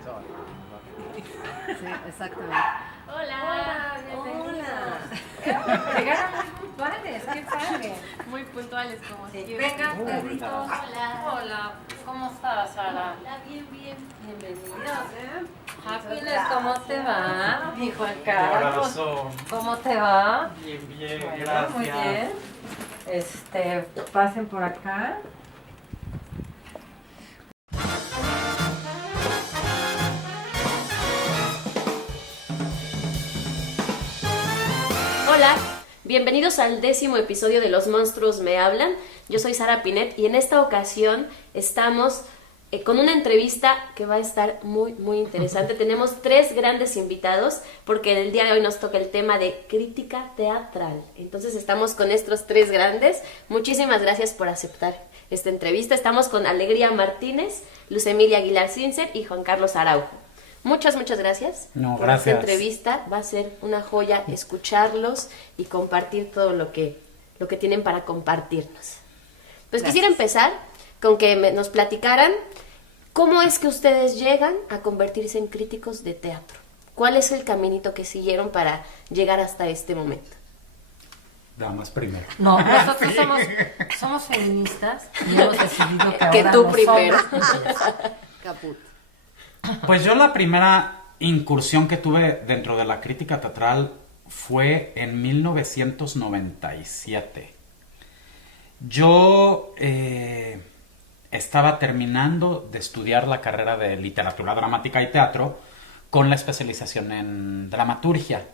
Sí, exactamente. Hola. Hola. Llegaron muy puntuales, qué padre. Muy puntuales como siempre. Venga, perritos. Hola. Hola, ¿cómo estás, Sara? Hola, bien. Bienvenidos, Happiness, ¿cómo te va? Mi Juan Carlos, Corazón. ¿cómo te va? Bien, Bueno, gracias. muy bien. Pasen por acá. Hola, bienvenidos al 10º episodio de Los Monstruos Me Hablan. Yo soy Sara Pinet y en esta ocasión estamos con una entrevista que va a estar muy interesante. Tenemos 3 grandes invitados porque el día de hoy nos toca el tema de crítica teatral. Entonces estamos con estos 3 grandes. Muchísimas gracias por aceptar esta entrevista. Estamos con Alegría Martínez, Luz Emilia Aguilar Cincer y Juan Carlos Araujo. Muchas gracias por gracias. esta entrevista. Va a ser una joya escucharlos y compartir todo lo que tienen para compartirnos. Pues quisiera empezar con que nos platicaran cómo es que ustedes llegan a convertirse en críticos de teatro. ¿Cuál es el caminito que siguieron para llegar hasta este momento? Damas primero. No, nosotros somos feministas y hemos decidido que ahora tú los primero. hombres- Caput. Pues yo la primera incursión que tuve dentro de la crítica teatral fue en 1997. Yo estaba terminando de estudiar la carrera de literatura dramática y teatro con la especialización en dramaturgia.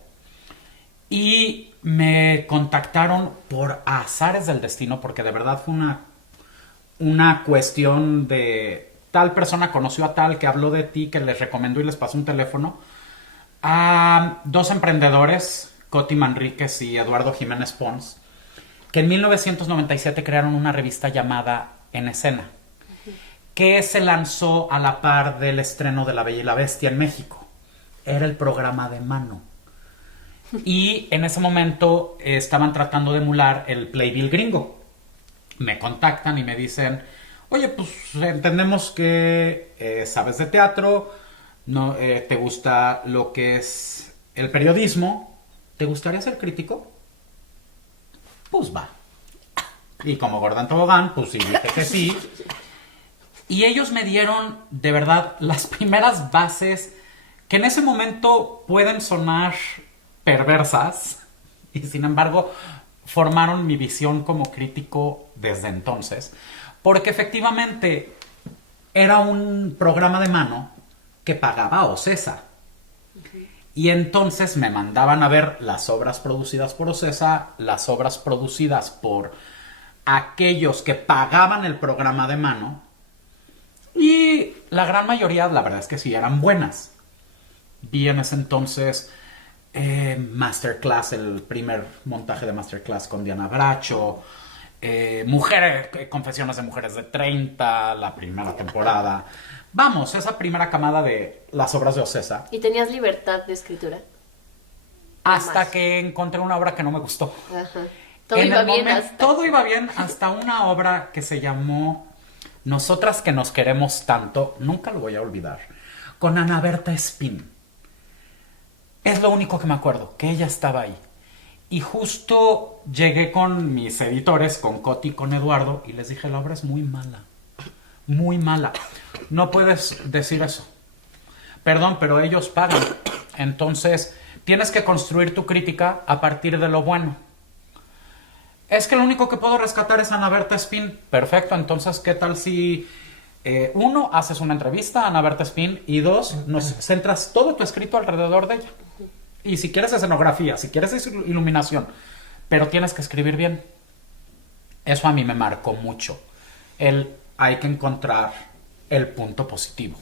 Y me contactaron por azares del destino, porque de verdad fue una cuestión de tal persona conoció a tal que habló de ti, que les recomendó y les pasó un teléfono a 2 emprendedores, Coti Manríquez y Eduardo Jiménez Pons, que en 1997 crearon una revista llamada En Escena, que se lanzó a la par del estreno de La Bella y la Bestia en México. Era el programa de mano. Y en ese momento estaban tratando de emular el Playbill gringo. Me contactan y me dicen: oye, pues entendemos que sabes de teatro, no, te gusta lo que es el periodismo, ¿te gustaría ser crítico? Pues va. Y como Gordon Tobogán, pues sí, dije que sí. Y ellos me dieron, de verdad, las primeras bases que en ese momento pueden sonar perversas, y sin embargo formaron mi visión como crítico desde entonces. Porque efectivamente era un programa de mano que pagaba Ocesa. Y entonces me mandaban a ver las obras producidas por Ocesa, las obras producidas por aquellos que pagaban el programa de mano. Y la gran mayoría, la verdad es que sí, eran buenas. Vi en ese entonces Masterclass, el primer montaje de Masterclass con Diana Bracho. Confesiones de mujeres de 30, la primera temporada. Vamos, esa primera camada de las obras de Ocesa. ¿Y tenías libertad de escritura? Hasta Más. que encontré una obra que no me gustó. Ajá. Todo En iba el bien momento- hasta... Todo iba bien hasta una obra que se llamó Nosotras que nos queremos tanto. Nunca lo voy a olvidar. Con Ana Berta Espín. Es lo único que me acuerdo, que ella estaba ahí. Y justo llegué con mis editores, con Coti y con Eduardo, y les dije: la obra es muy mala. Muy mala. No puedes decir eso. Perdón, pero ellos pagan. Entonces, tienes que construir tu crítica a partir de lo bueno. Es que lo único que puedo rescatar es Ana Berta Espín. Perfecto, entonces, ¿qué tal si... 1, haces una entrevista a Ana Berta Espín, y 2, nos centras todo tu escrito alrededor de ella? Y si quieres escenografía, si quieres iluminación, pero tienes que escribir bien. Eso a mí me marcó mucho. Hay que encontrar el punto positivo.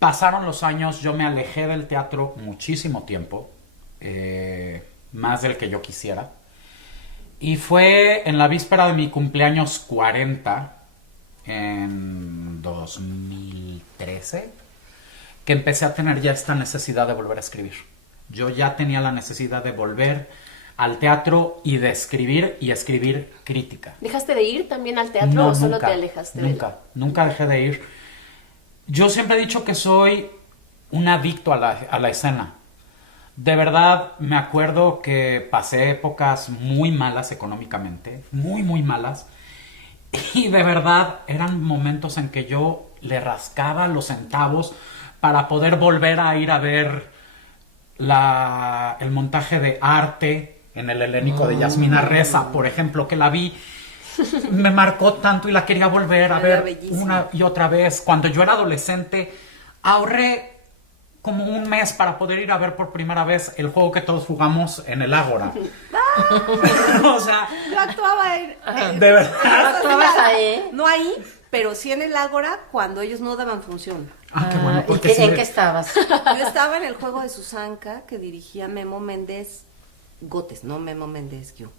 Pasaron los años, yo me alejé del teatro muchísimo tiempo, más del que yo quisiera. Y fue en la víspera de mi cumpleaños 40, en 2013, que empecé a tener ya esta necesidad de volver a escribir. Yo ya tenía la necesidad de volver al teatro y de escribir, y escribir crítica. ¿Dejaste de ir también al teatro No, o solo nunca, te alejaste de él? Nunca dejé de ir. Yo siempre he dicho que soy un adicto a la escena. De verdad, me acuerdo que pasé épocas muy malas económicamente, muy, muy malas. Y de verdad, eran momentos en que yo le rascaba los centavos para poder volver a ir a ver el montaje de arte en el Helénico de Yasmina Reza, por ejemplo, que la vi, me marcó tanto y la quería volver a Era ver bellísima. una y otra vez. Cuando yo era adolescente, ahorré como un mes para poder ir a ver por primera vez el juego que todos jugamos en el Ágora. O sea, Yo actuaba en... de verdad. ¿Actuabas ahí? No ahí, pero sí en el Ágora cuando ellos no daban función. Ah, qué bueno, ¿Y porque sí en me- qué estabas? Yo estaba en el juego de Susanka que dirigía Memo Méndez Gotes, no Memo Méndez Guiú.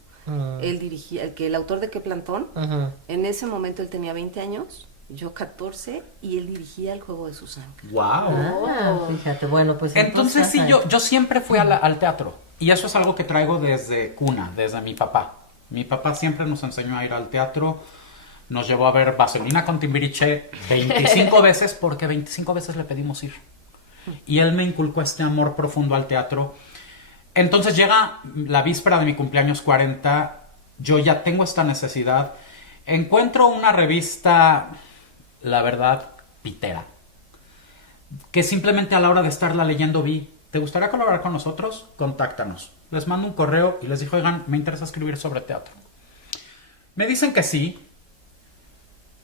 Él dirigía, el autor de Qué Plantón. Ujú. En ese momento él tenía 20 años, yo 14, y él dirigía el juego de Susanka. Wow. Ah, fíjate, bueno, pues Entonces sí, ahí. yo siempre fui al teatro. Y eso es algo que traigo desde cuna, desde mi papá. Mi papá siempre nos enseñó a ir al teatro. Nos llevó a ver Vaselina con Timbiriche 25 veces porque 25 veces le pedimos ir. Y él me inculcó este amor profundo al teatro. Entonces llega la víspera de mi cumpleaños 40, yo ya tengo esta necesidad. Encuentro una revista, la verdad, pitera, que simplemente a la hora de estarla leyendo vi, ¿te gustaría colaborar con nosotros? Contáctanos. Les mando un correo y les digo, oigan, me interesa escribir sobre teatro. Me dicen que sí,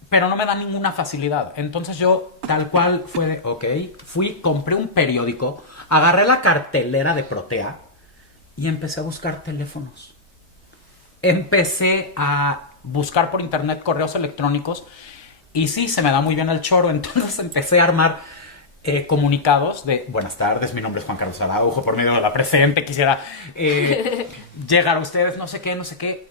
pero no me dan ninguna facilidad. Entonces yo, tal cual fue de, ok, fui, compré un periódico, agarré la cartelera de Protea y empecé a buscar teléfonos. Empecé a buscar por internet correos electrónicos y sí, se me da muy bien el choro, entonces empecé a armar comunicados de buenas tardes, mi nombre es Juan Carlos Araujo, por medio de la presente quisiera llegar a ustedes, no sé qué.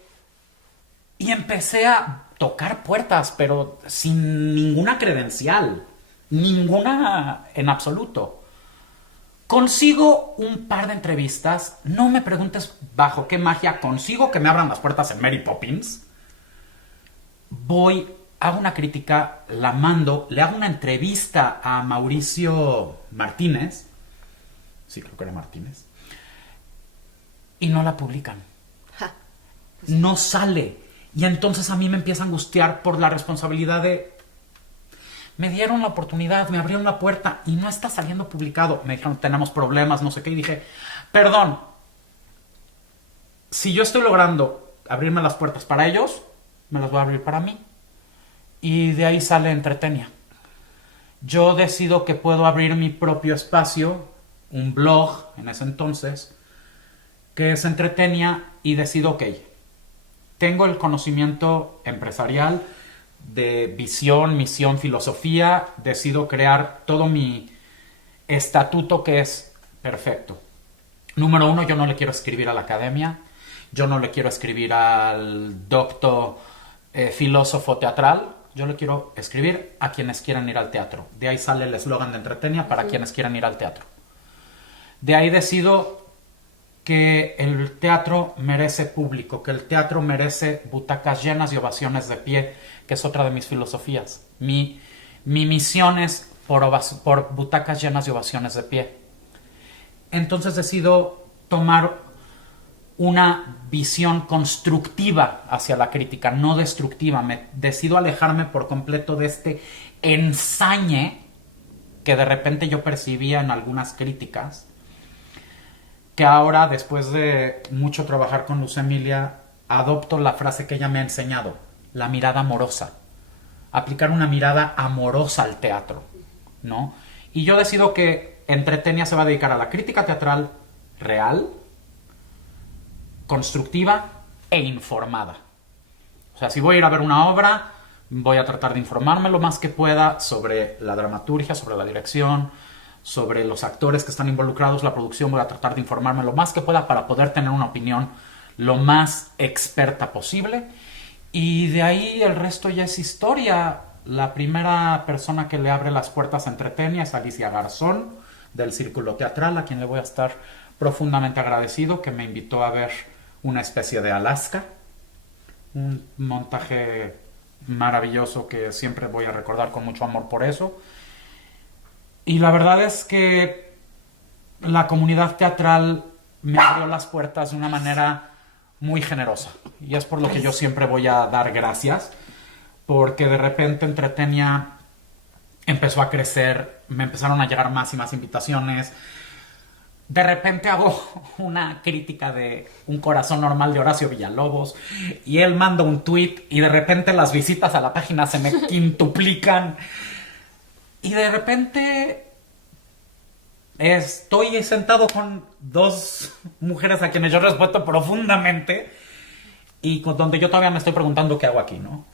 Y empecé a tocar puertas, pero sin ninguna credencial, ninguna en absoluto. Consigo un par de entrevistas, no me preguntes bajo qué magia consigo que me abran las puertas en Mary Poppins. Voy, hago una crítica, la mando, le hago una entrevista a Mauricio Martínez, sí creo que era Martínez, y no la publican. Ja. No sale. Y entonces a mí me empieza a angustiar por la responsabilidad de... Me dieron la oportunidad, me abrieron la puerta y no está saliendo publicado. Me dijeron, tenemos problemas, no sé qué. Y dije, perdón, si yo estoy logrando abrirme las puertas para ellos, me las voy a abrir para mí. Y de ahí sale Entretenia. Yo decido que puedo abrir mi propio espacio, un blog en ese entonces, que es Entretenia, y decido, ok, tengo el conocimiento empresarial de visión, misión, filosofía, decido crear todo mi estatuto que es perfecto. Número 1, yo no le quiero escribir a la academia, yo no le quiero escribir al doctor filósofo teatral, yo le quiero escribir a quienes quieran ir al teatro. De ahí sale el eslogan de Entretenia, para quienes quieran ir al teatro. De ahí decido que el teatro merece público, que el teatro merece butacas llenas y ovaciones de pie, que es otra de mis filosofías. Mi misión es por butacas llenas y ovaciones de pie. Entonces decido tomar una visión constructiva hacia la crítica, no destructiva. Decido alejarme por completo de este ensañe que de repente yo percibía en algunas críticas, que ahora, después de mucho trabajar con Luz Emilia, adopto la frase que ella me ha enseñado, la mirada amorosa. Aplicar una mirada amorosa al teatro, ¿no? Y yo decido que Entretenia se va a dedicar a la crítica teatral real, constructiva e informada. O sea, si voy a ir a ver una obra, voy a tratar de informarme lo más que pueda sobre la dramaturgia, sobre la dirección, sobre los actores que están involucrados, la producción. Voy a tratar de informarme lo más que pueda para poder tener una opinión lo más experta posible. Y de ahí el resto ya es historia. La primera persona que le abre las puertas a Entretenia es Alicia Garzón, del Círculo Teatral, a quien le voy a estar profundamente agradecido, que me invitó a ver Una especie de Alaska, un montaje maravilloso que siempre voy a recordar con mucho amor por eso. Y la verdad es que la comunidad teatral me abrió las puertas de una manera muy generosa. Y es por lo que yo siempre voy a dar gracias, porque de repente Entretenia empezó a crecer, me empezaron a llegar más y más invitaciones. De repente hago una crítica de Un corazón normal de Horacio Villalobos y él manda un tweet y de repente las visitas a la página se me quintuplican y de repente estoy sentado con dos mujeres a quienes yo respeto profundamente y donde yo todavía me estoy preguntando qué hago aquí, ¿no?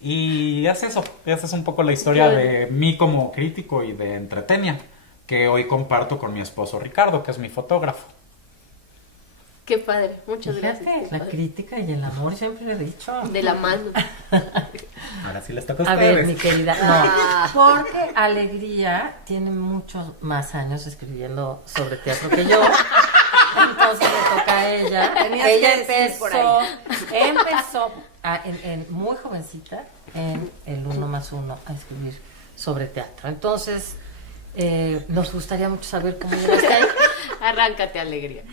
Y es eso, esa es un poco la historia de mí como crítico y de Entretenia, que hoy comparto con mi esposo Ricardo, que es mi fotógrafo. Qué padre, muchas Fíjate, gracias. la crítica y el amor, siempre lo he dicho. De la mano. Ahora sí les toca a A ustedes. ver, mi querida, no, porque Alegría tiene muchos más años escribiendo sobre teatro que yo. Entonces le toca a ella. Tenías Ella que decir por ahí. empezó muy jovencita en el 1+1 a escribir sobre teatro. Entonces, nos gustaría mucho saber cómo llegaste ahí. Arráncate, Alegría.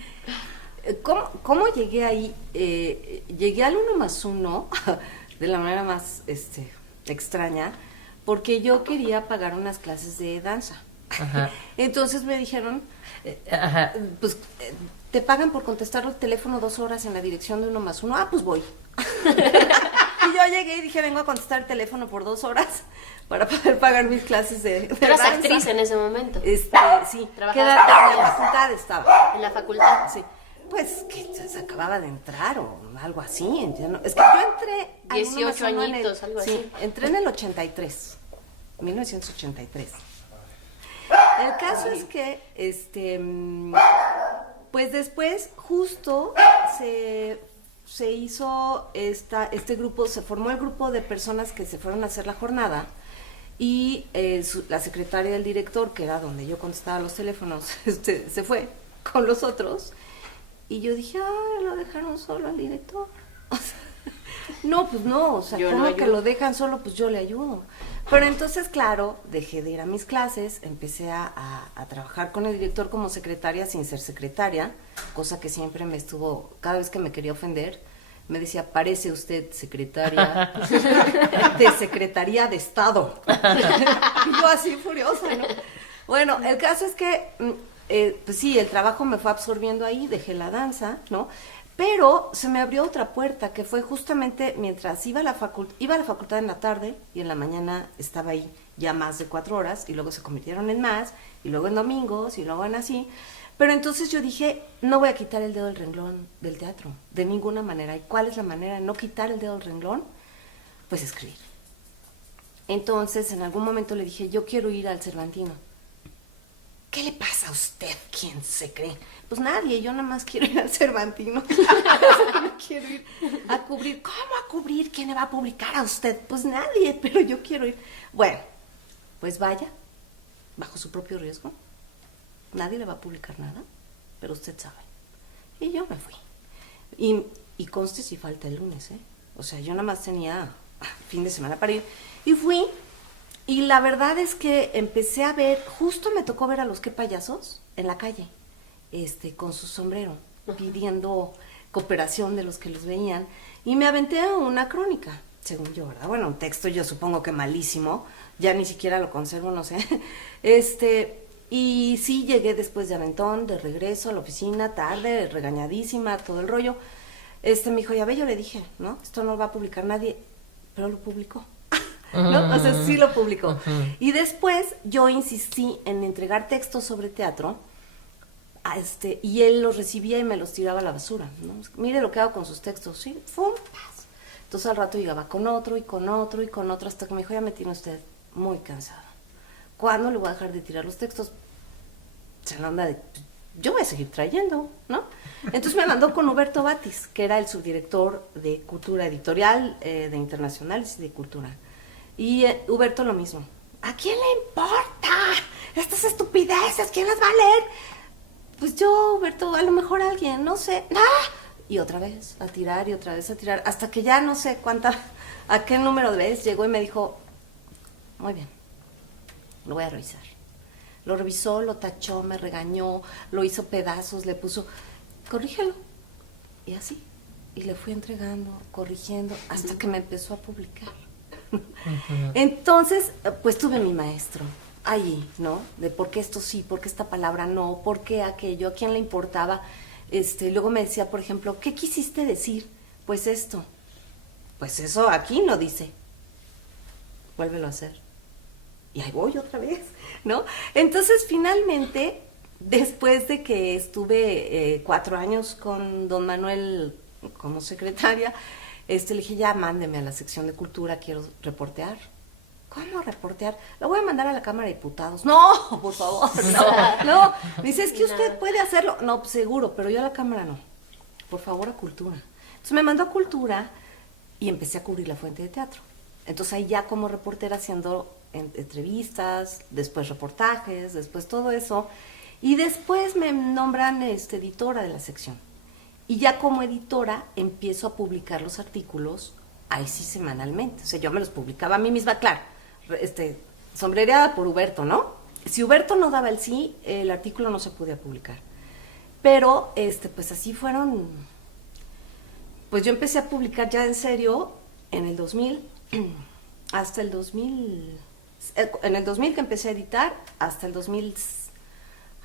¿Cómo llegué ahí? Llegué al 1+1 de la manera más extraña, porque yo quería pagar unas clases de danza. Ajá. Entonces me dijeron, Ajá. pues te pagan por contestar el teléfono 2 horas en la dirección de 1+1. Ah, pues voy. Y yo llegué y dije, vengo a contestar el teléfono por 2 horas para poder pagar mis clases de Tú eras danza. actriz en ese momento. Sí. Trabajabas ¿Qué edad tenía? En con la facultad estaba. En la facultad. Sí. Pues que se acababa de entrar o algo así. Es que yo entré al 18 1+1 en añitos, algo así. Sí, entré en el 83, 1983. El caso es que, pues después justo se hizo este grupo, se formó el grupo de personas que se fueron a hacer la jornada y la secretaria del director, que era donde yo contestaba los teléfonos, se fue con los otros y yo dije, lo dejaron solo al director. O sea, no, pues no, o sea, Yo ¿cómo no que ayudo? lo dejan solo? Pues yo le ayudo. Pero entonces, claro, dejé de ir a mis clases, empecé a trabajar con el director como secretaria sin ser secretaria, cosa que siempre me estuvo, cada vez que me quería ofender, me decía, parece usted secretaria de Secretaría de Estado. Y yo así furiosa, ¿no? Bueno, el caso es que, pues sí, el trabajo me fue absorbiendo ahí, dejé la danza, ¿no? Pero se me abrió otra puerta, que fue justamente mientras iba a la facultad en la tarde y en la mañana estaba ahí ya más de 4 horas y luego se convirtieron en más y luego en domingos y luego en así. Pero entonces yo dije, no voy a quitar el dedo del renglón del teatro, de ninguna manera. ¿Y cuál es la manera de no quitar el dedo del renglón? Pues escribir. Entonces en algún momento le dije, yo quiero ir al Cervantino. ¿Qué le pasa a usted? ¿Quién se cree? Pues nadie, yo nada más quiero ir al Cervantino. No quiero ir a cubrir. ¿Cómo a cubrir? ¿Quién le va a publicar a usted? Pues nadie, pero yo quiero ir. Bueno, pues vaya, bajo su propio riesgo. Nadie le va a publicar nada, pero usted sabe. Y yo me fui. Y conste si falta el lunes, ¿eh? O sea, yo nada más tenía fin de semana para ir. Y fui. Y la verdad es que empecé a ver, justo me tocó ver a los Qué Payasos en la calle, con su sombrero, pidiendo cooperación de los que los veían, y me aventé una crónica, según yo, ¿verdad? Bueno, un texto yo supongo que malísimo, ya ni siquiera lo conservo, no sé. Y sí llegué después de aventón, de regreso a la oficina, tarde, regañadísima, todo el rollo. Me dijo, ya ve, yo le dije, ¿no? Esto no lo va a publicar nadie, pero lo publicó. ¿No? O sea, sí lo publicó. Y después yo insistí en entregar textos sobre teatro y él los recibía y me los tiraba a la basura, ¿no? Mire lo que hago con sus textos, ¿sí? ¡Fum! ¡Paz! Entonces al rato llegaba con otro y con otro y con otro hasta que me dijo, ya me tiene usted muy cansada. ¿Cuándo le voy a dejar de tirar los textos? Se la onda de, yo voy a seguir trayendo, ¿no? Entonces me mandó con Huberto Batis, que era el subdirector de Cultura Editorial, de Internacionales y de Cultura. Y Huberto lo mismo. ¿A quién le importa? Estas estupideces, ¿quién las va a leer? Pues yo, Huberto, a lo mejor alguien, no sé. ¡Ah! Y otra vez a tirar y otra vez a tirar, hasta que ya no sé a qué número de veces llegó y me dijo, muy bien, lo voy a revisar. Lo revisó, lo tachó, me regañó, lo hizo pedazos, le puso, corrígelo. Y así. Y le fui entregando, corrigiendo, hasta que me empezó a publicar. Entonces, pues tuve mi maestro allí, ¿no? De por qué esto sí, por qué esta palabra no, por qué aquello, a quién le importaba. Luego me decía, por ejemplo, ¿qué quisiste decir? Pues esto. Pues eso aquí no dice. Vuélvelo a hacer. Y ahí voy otra vez, ¿no? Entonces, finalmente, después de que estuve 4 años con don Manuel como secretaria, le dije, ya mándeme a la sección de cultura, quiero reportear. ¿Cómo reportear? Lo voy a mandar a la Cámara de Diputados. No, por favor, no. Dice, es que usted puede hacerlo. No, pues seguro, pero yo a la Cámara no. Por favor, a Cultura. Entonces me mandó a Cultura y empecé a cubrir la Fuente de Teatro. Entonces ahí ya como reportera haciendo entrevistas, después reportajes, después todo eso. Y después me nombran editora de la sección. Y ya como editora empiezo a publicar los artículos, ahí sí semanalmente. O sea, yo me los publicaba a mí misma, claro, sombrereada por Huberto, ¿no? Si Huberto no daba el sí, el artículo no se podía publicar. Pero, pues así fueron. Pues yo empecé a publicar ya en serio en el 2000, hasta el 2000, en el 2000 que empecé a editar, hasta el 2000,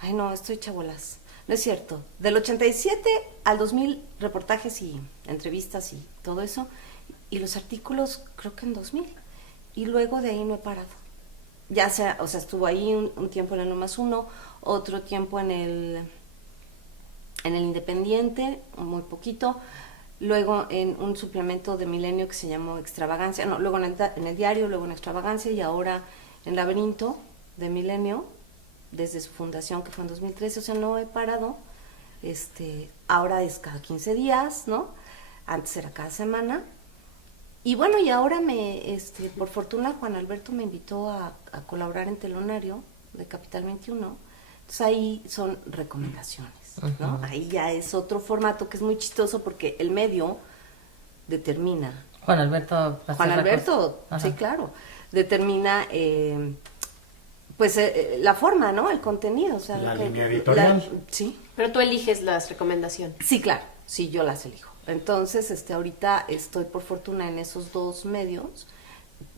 ay no, estoy chabolas. No es cierto. Del 87 al 2000, reportajes y entrevistas y todo eso. Y los artículos, creo que en 2000. Y luego de ahí no he parado. Ya sea, o sea, estuvo ahí un tiempo en el 1+1, otro tiempo en el Independiente, muy poquito. Luego en un suplemento de Milenio que se llamó Extravagancia. No, luego en el Diario, luego en Extravagancia y ahora en Laberinto de Milenio, desde su fundación que fue en 2013, o sea, no he parado. Ahora es cada 15 días, ¿no? Antes era cada semana. Y bueno, y ahora por fortuna Juan Alberto me invitó a colaborar en Telonario de Capital 21. Entonces ahí son recomendaciones, ¿no? Uh-huh. Ahí ya es otro formato que es muy chistoso porque el medio determina. Juan Alberto, sí, claro, determina la forma, ¿no? El contenido, o sea, la línea editorial. Sí. Pero tú eliges las recomendaciones. Sí, claro, sí, yo las elijo. Entonces, ahorita estoy por fortuna en esos dos medios,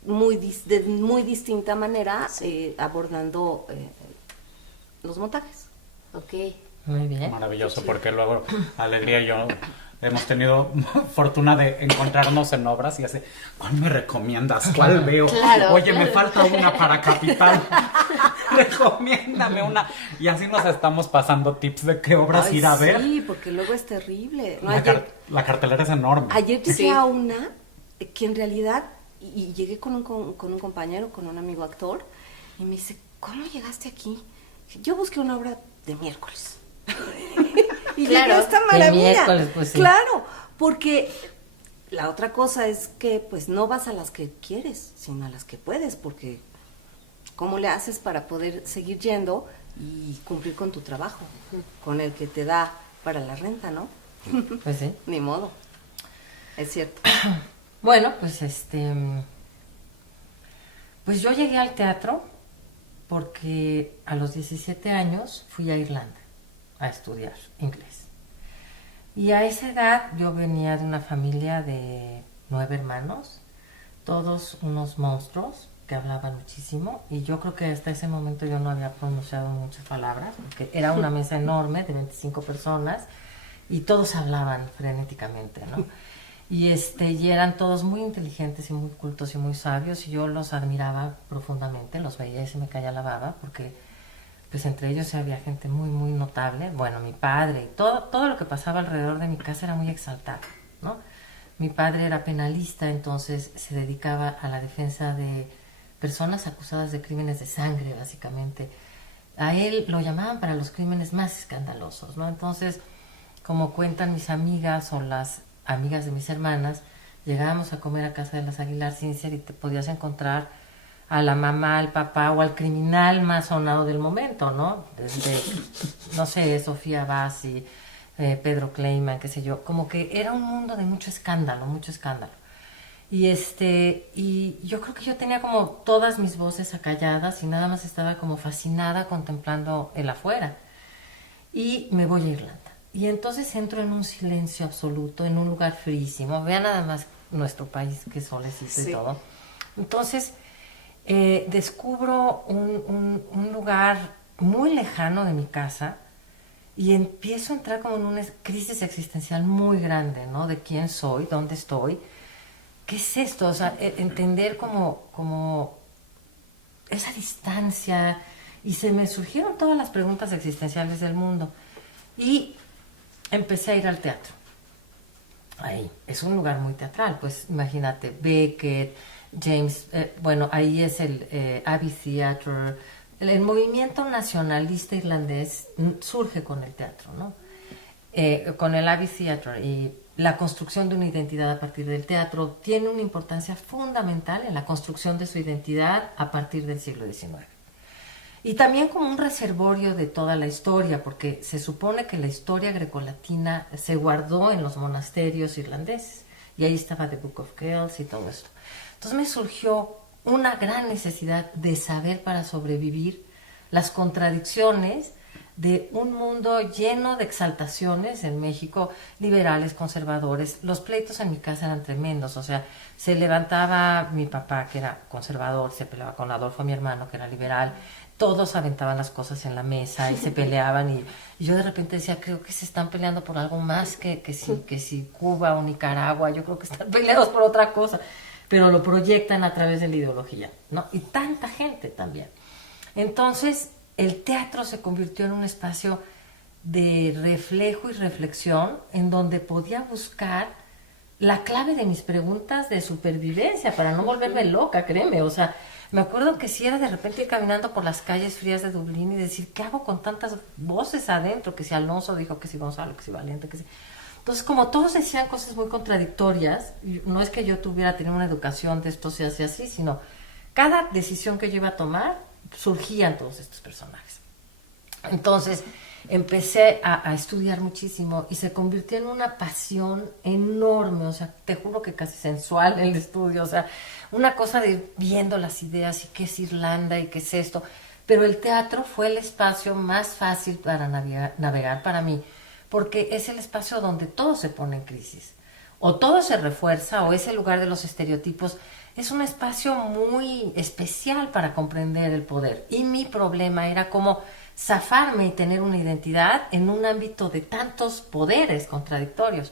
de muy distinta manera, sí. Abordando los montajes. Ok. Muy bien. Maravilloso, porque luego Alegría y yo hemos tenido fortuna de encontrarnos en obras y así, ¿cuál me recomiendas? ¿Cuál veo? Claro, Oye, me falta una para Capital. Recomiéndame una. Y así nos estamos pasando tips de qué obras ir a ver. Sí, porque luego es terrible. No, la cartelera es enorme. Ayer llegué a una que en realidad, y llegué con un compañero, con un amigo actor, y me dice, ¿cómo llegaste aquí? Yo busqué una obra de miércoles. Y claro, llegué a esta maravilla. Pues, sí. Claro, porque la otra cosa es que pues no vas a las que quieres, sino a las que puedes, porque ¿cómo le haces para poder seguir yendo y cumplir con tu trabajo, con el que te da para la renta, ¿no? Pues sí. Ni modo. Es cierto. Bueno, pues pues yo llegué al teatro porque a los 17 años fui a Irlanda a estudiar inglés. Y a esa edad yo venía de una familia de 9 hermanos, todos unos monstruos que hablaban muchísimo, y yo creo que hasta ese momento yo no había pronunciado muchas palabras, porque era una mesa enorme de 25 personas y todos hablaban frenéticamente, ¿no? Y eran todos muy inteligentes y muy cultos y muy sabios, y yo los admiraba profundamente, los veía y se me caía la baba, porque pues entre ellos había gente muy, muy notable. Bueno, mi padre, todo lo que pasaba alrededor de mi casa era muy exaltado, ¿no? Mi padre era penalista, entonces se dedicaba a la defensa de personas acusadas de crímenes de sangre, básicamente. A él lo llamaban para los crímenes más escandalosos, ¿no? Entonces, como cuentan mis amigas o las amigas de mis hermanas, llegábamos a comer a casa de las Aguilar Sincer y te podías encontrar a la mamá, al papá o al criminal más sonado del momento, ¿no? Desde, no sé, Sofía Bassi, Pedro Kleiman, qué sé yo. Como que era un mundo de mucho escándalo, mucho escándalo. Y yo creo que yo tenía como todas mis voces acalladas y nada más estaba como fascinada contemplando el afuera. Y me voy a Irlanda. Y entonces entro en un silencio absoluto, en un lugar frísimo. Vean nada más nuestro país, que solecito y todo. Entonces descubro un lugar muy lejano de mi casa y empiezo a entrar como en una crisis existencial muy grande, ¿no? De quién soy, dónde estoy. ¿Qué es esto? O sea, entender como esa distancia, y se me surgieron todas las preguntas existenciales del mundo. Y empecé a ir al teatro. Ahí, es un lugar muy teatral, pues imagínate, Beckett, James, bueno, ahí es el Abbey Theatre. El movimiento nacionalista irlandés surge con el teatro, ¿no? Con el Abbey Theatre, y la construcción de una identidad a partir del teatro tiene una importancia fundamental en la construcción de su identidad a partir del siglo XIX. Y también como un reservorio de toda la historia, porque se supone que la historia grecolatina se guardó en los monasterios irlandeses, y ahí estaba The Book of Kells y todo esto. Entonces me surgió una gran necesidad de saber para sobrevivir las contradicciones de un mundo lleno de exaltaciones en México, liberales, conservadores. Los pleitos en mi casa eran tremendos, o sea, se levantaba mi papá, que era conservador, se peleaba con Adolfo, mi hermano, que era liberal, todos aventaban las cosas en la mesa y se peleaban, y yo de repente decía, creo que se están peleando por algo más que si Cuba o Nicaragua, yo creo que están peleados por otra cosa, pero lo proyectan a través de la ideología, ¿no? Y tanta gente también. Entonces, el teatro se convirtió en un espacio de reflejo y reflexión en donde podía buscar la clave de mis preguntas de supervivencia para no volverme loca, créeme. O sea, me acuerdo que si era de repente ir caminando por las calles frías de Dublín y decir, ¿qué hago con tantas voces adentro? Que si Alonso dijo, que si Gonzalo, que si Valiente, que si... Entonces, como todos decían cosas muy contradictorias, no es que yo tuviera tenido una educación de esto se hace así, sino cada decisión que yo iba a tomar, surgían todos estos personajes. Entonces empecé a estudiar muchísimo y se convirtió en una pasión enorme, o sea, te juro que casi sensual el estudio, o sea, una cosa de ir viendo las ideas y qué es Irlanda y qué es esto, pero el teatro fue el espacio más fácil para navegar para mí, porque es el espacio donde todo se pone en crisis, o todo se refuerza, o es el lugar de los estereotipos. Es un espacio muy especial para comprender el poder. Y mi problema era cómo zafarme y tener una identidad en un ámbito de tantos poderes contradictorios.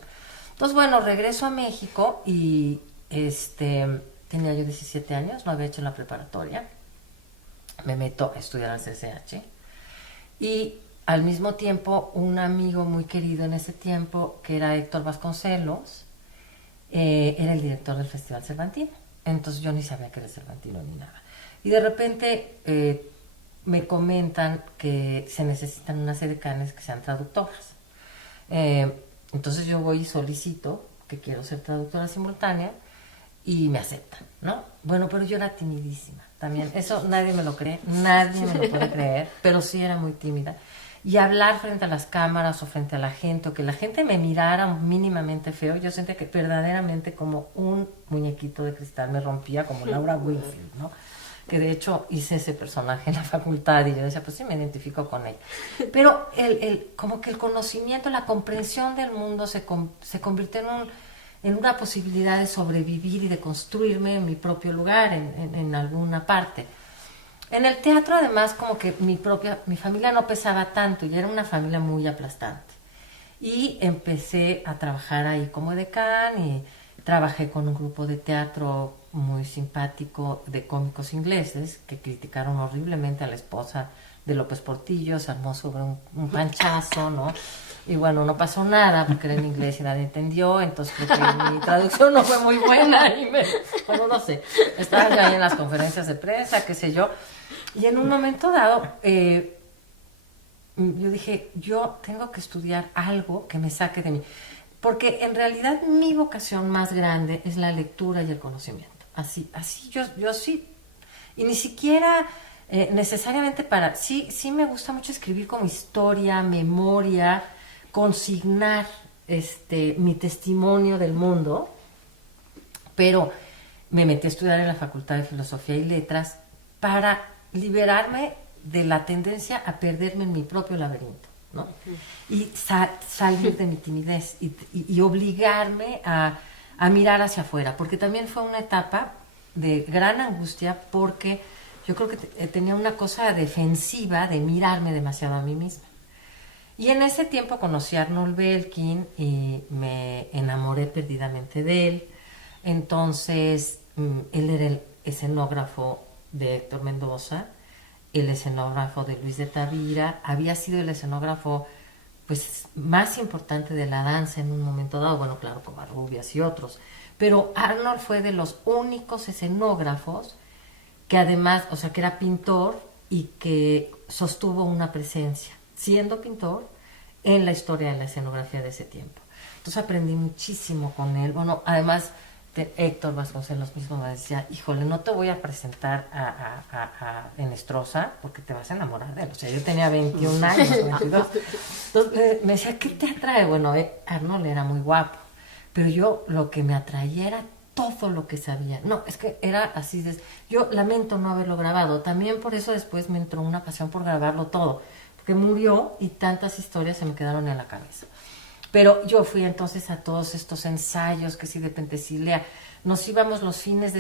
Entonces, bueno, regreso a México y tenía yo 17 años, no había hecho la preparatoria. Me meto a estudiar al CCH. Y al mismo tiempo, un amigo muy querido en ese tiempo, que era Héctor Vasconcelos, era el director del Festival Cervantino. Entonces yo ni sabía que era Cervantino ni nada. Y de repente me comentan que se necesitan unas edecanes que sean traductoras. Entonces yo voy y solicito que quiero ser traductora simultánea y me aceptan, ¿no? Bueno, pero yo era timidísima también. Eso nadie me lo cree, nadie me lo puede creer, pero sí era muy tímida. Y hablar frente a las cámaras o frente a la gente, o que la gente me mirara mínimamente feo, yo sentía que verdaderamente como un muñequito de cristal me rompía, como Laura Winfield, ¿no? Que de hecho hice ese personaje en la facultad y yo decía, pues sí, me identifico con ella. Pero como que el conocimiento, la comprensión del mundo se convirtió en una posibilidad de sobrevivir y de construirme en mi propio lugar, en alguna parte. En el teatro, además, como que mi familia no pesaba tanto y era una familia muy aplastante. Y empecé a trabajar ahí como edecán y trabajé con un grupo de teatro muy simpático de cómicos ingleses que criticaron horriblemente a la esposa de López Portillo, se armó sobre un panchazo, ¿no? Y bueno, no pasó nada porque era en inglés y nadie entendió, entonces creo que mi traducción no fue muy buena y bueno, no sé, estaba yo ahí en las conferencias de prensa, qué sé yo, y en un momento dado yo dije, yo tengo que estudiar algo que me saque de mí, porque en realidad mi vocación más grande es la lectura y el conocimiento, así yo sí, y ni siquiera necesariamente sí me gusta mucho escribir como historia, memoria, consignar mi testimonio del mundo, pero me metí a estudiar en la Facultad de Filosofía y Letras para liberarme de la tendencia a perderme en mi propio laberinto, ¿no? Y salir de mi timidez y obligarme a mirar hacia afuera, porque también fue una etapa de gran angustia, porque yo creo que tenía una cosa defensiva de mirarme demasiado a mí misma. Y en ese tiempo conocí a Arnold Belkin y me enamoré perdidamente de él. Entonces, él era el escenógrafo de Héctor Mendoza, el escenógrafo de Luis de Tavira, había sido el escenógrafo pues más importante de la danza en un momento dado, bueno, claro, Covarrubias y otros, pero Arnold fue de los únicos escenógrafos que además, o sea, que era pintor y que sostuvo una presencia, siendo pintor, en la historia de la escenografía de ese tiempo. Entonces aprendí muchísimo con él. Bueno, además Héctor Vasconcelos mismo me decía, híjole, no te voy a presentar a Enestrosa porque te vas a enamorar de él. O sea, yo tenía 21 años, 22. Entonces me decía, ¿qué te atrae? Bueno, Arnold era muy guapo, pero yo lo que me atraía era todo lo que sabía. No, es que era así. Yo lamento no haberlo grabado. También por eso después me entró una pasión por grabarlo todo, porque murió y tantas historias se me quedaron en la cabeza. Pero yo fui entonces a todos estos ensayos, que sí, de Penthesilea. Nos íbamos los fines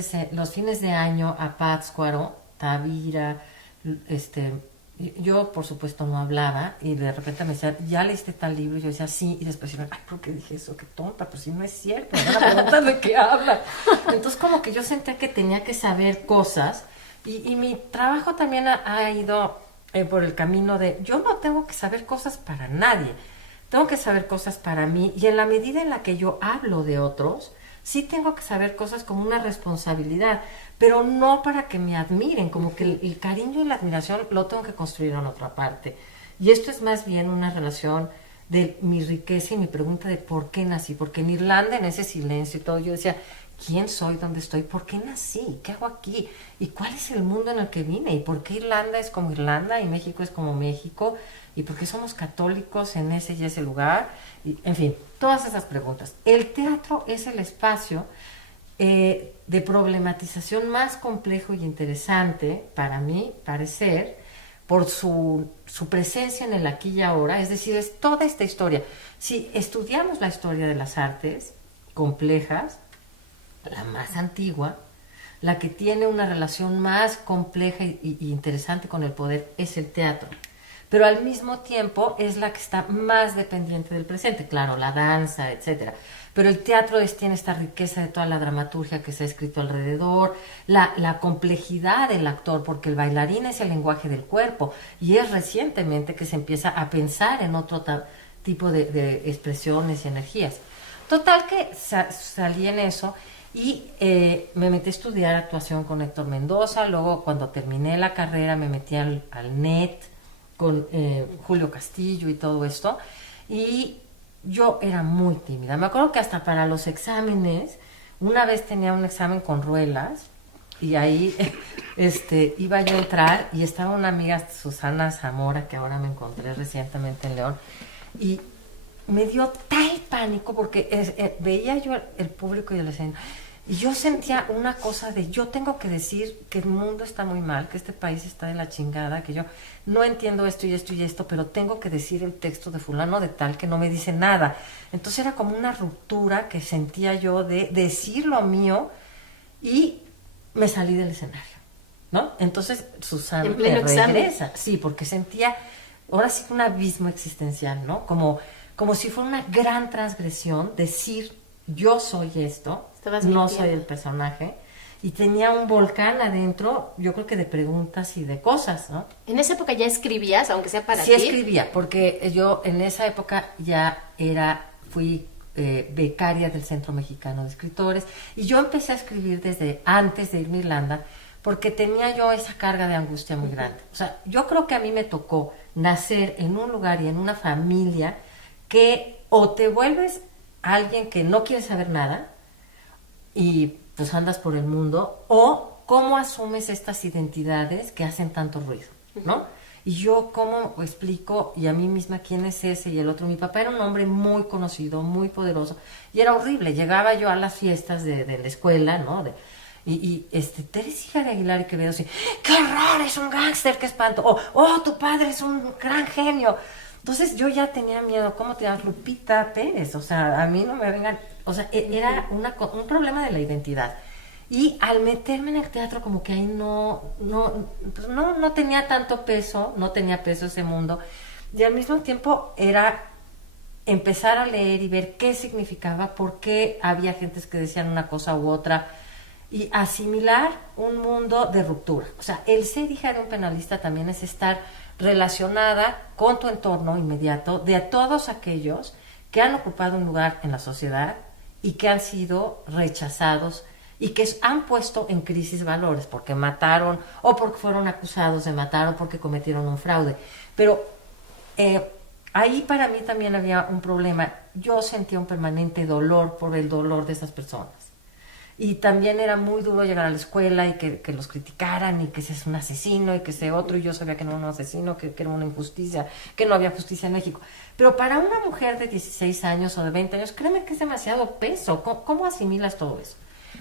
de año a Pátzcuaro, Tavira. Yo, por supuesto, no hablaba y de repente me decían, ¿ya leíste tal libro? Y yo decía, sí. Y después decían, ay, ¿por qué dije eso? Qué tonta, pues sí, no es cierto. Me van a preguntar de qué habla. Entonces, como que yo sentía que tenía que saber cosas. Y mi trabajo también ha ido por el camino de, yo no tengo que saber cosas para nadie. Tengo que saber cosas para mí, y en la medida en la que yo hablo de otros, sí tengo que saber cosas como una responsabilidad, pero no para que me admiren, como que el cariño y la admiración lo tengo que construir en otra parte. Y esto es más bien una relación de mi riqueza y mi pregunta de por qué nací, porque en Irlanda, en ese silencio y todo, yo decía, ¿quién soy? ¿Dónde estoy? ¿Por qué nací? ¿Qué hago aquí? ¿Y cuál es el mundo en el que vine? ¿Y por qué Irlanda es como Irlanda y México es como México? ¿Y por qué somos católicos en ese y ese lugar? Y, en fin, todas esas preguntas. El teatro es el espacio de problematización más complejo y interesante, para mí, parecer, por su presencia en el aquí y ahora, es decir, es toda esta historia. Si estudiamos la historia de las artes complejas, la más antigua, la que tiene una relación más compleja y interesante con el poder, es el teatro. Pero al mismo tiempo es la que está más dependiente del presente, claro, la danza, etcétera. Pero el teatro tiene esta riqueza de toda la dramaturgia que se ha escrito alrededor, la complejidad del actor, porque el bailarín es el lenguaje del cuerpo, y es recientemente que se empieza a pensar en otro tipo de expresiones y energías. Total que salí en eso y me metí a estudiar actuación con Héctor Mendoza. Luego, cuando terminé la carrera, me metí al NET con Julio Castillo y todo esto, y yo era muy tímida. Me acuerdo que hasta para los exámenes, una vez tenía un examen con Ruelas, y ahí iba yo a entrar, y estaba una amiga, Susana Zamora, que ahora me encontré recientemente en León, y me dio tal pánico, porque veía yo el público y el escenario, y yo sentía una cosa de, yo tengo que decir que el mundo está muy mal, que este país está de la chingada, que yo no entiendo esto y esto y esto, pero tengo que decir el texto de fulano de tal que no me dice nada. Entonces era como una ruptura que sentía yo de decir lo mío, y me salí del escenario, ¿no? Entonces Susana en pleno me regresa. examen. Sí, porque sentía, ahora sí, un abismo existencial, ¿no? Como si fuera una gran transgresión decir, yo soy esto, Estabas no mintiendo. soy el personaje, y tenía un volcán adentro, yo creo que de preguntas y de cosas, ¿no? En esa época ya escribías, aunque sea para Sí ti. escribía, porque yo en esa época ya fui becaria del Centro Mexicano de Escritores, y yo empecé a escribir desde antes de irme a Irlanda, porque tenía yo esa carga de angustia muy grande. O sea, yo creo que a mí me tocó nacer en un lugar y en una familia que o te vuelves alguien que no quiere saber nada y pues andas por el mundo, o cómo asumes estas identidades que hacen tanto ruido, ¿no? Y yo cómo explico, y a mí misma, quién es ese y el otro. Mi papá era un hombre muy conocido, muy poderoso, y era horrible. Llegaba yo a las fiestas de la escuela, ¿no? Teres hija de Aguilar y Quevedo, así, ¡qué horror! Es un gángster, qué espanto. O, ¡oh, tu padre es un gran genio! Entonces yo ya tenía miedo. ¿Cómo te llamas? Lupita Pérez. O sea, a mí no me vengan. O sea, era un problema de la identidad. Y al meterme en el teatro, como que ahí no tenía tanto peso, no tenía peso ese mundo. Y al mismo tiempo era empezar a leer y ver qué significaba, por qué había gentes que decían una cosa u otra, y asimilar un mundo de ruptura. O sea, el ser hija de un penalista también es estar relacionada con tu entorno inmediato de todos aquellos que han ocupado un lugar en la sociedad y que han sido rechazados y que han puesto en crisis valores porque mataron o porque fueron acusados de matar o porque cometieron un fraude. Pero ahí para mí también había un problema. Yo sentía un permanente dolor por el dolor de esas personas. Y también era muy duro llegar a la escuela y que los criticaran y que ese es un asesino y que ese otro, y yo sabía que no era un asesino, que era una injusticia, que no había justicia en México. Pero para una mujer de 16 años o de 20 años, créeme que es demasiado peso. ¿Cómo asimilas todo eso?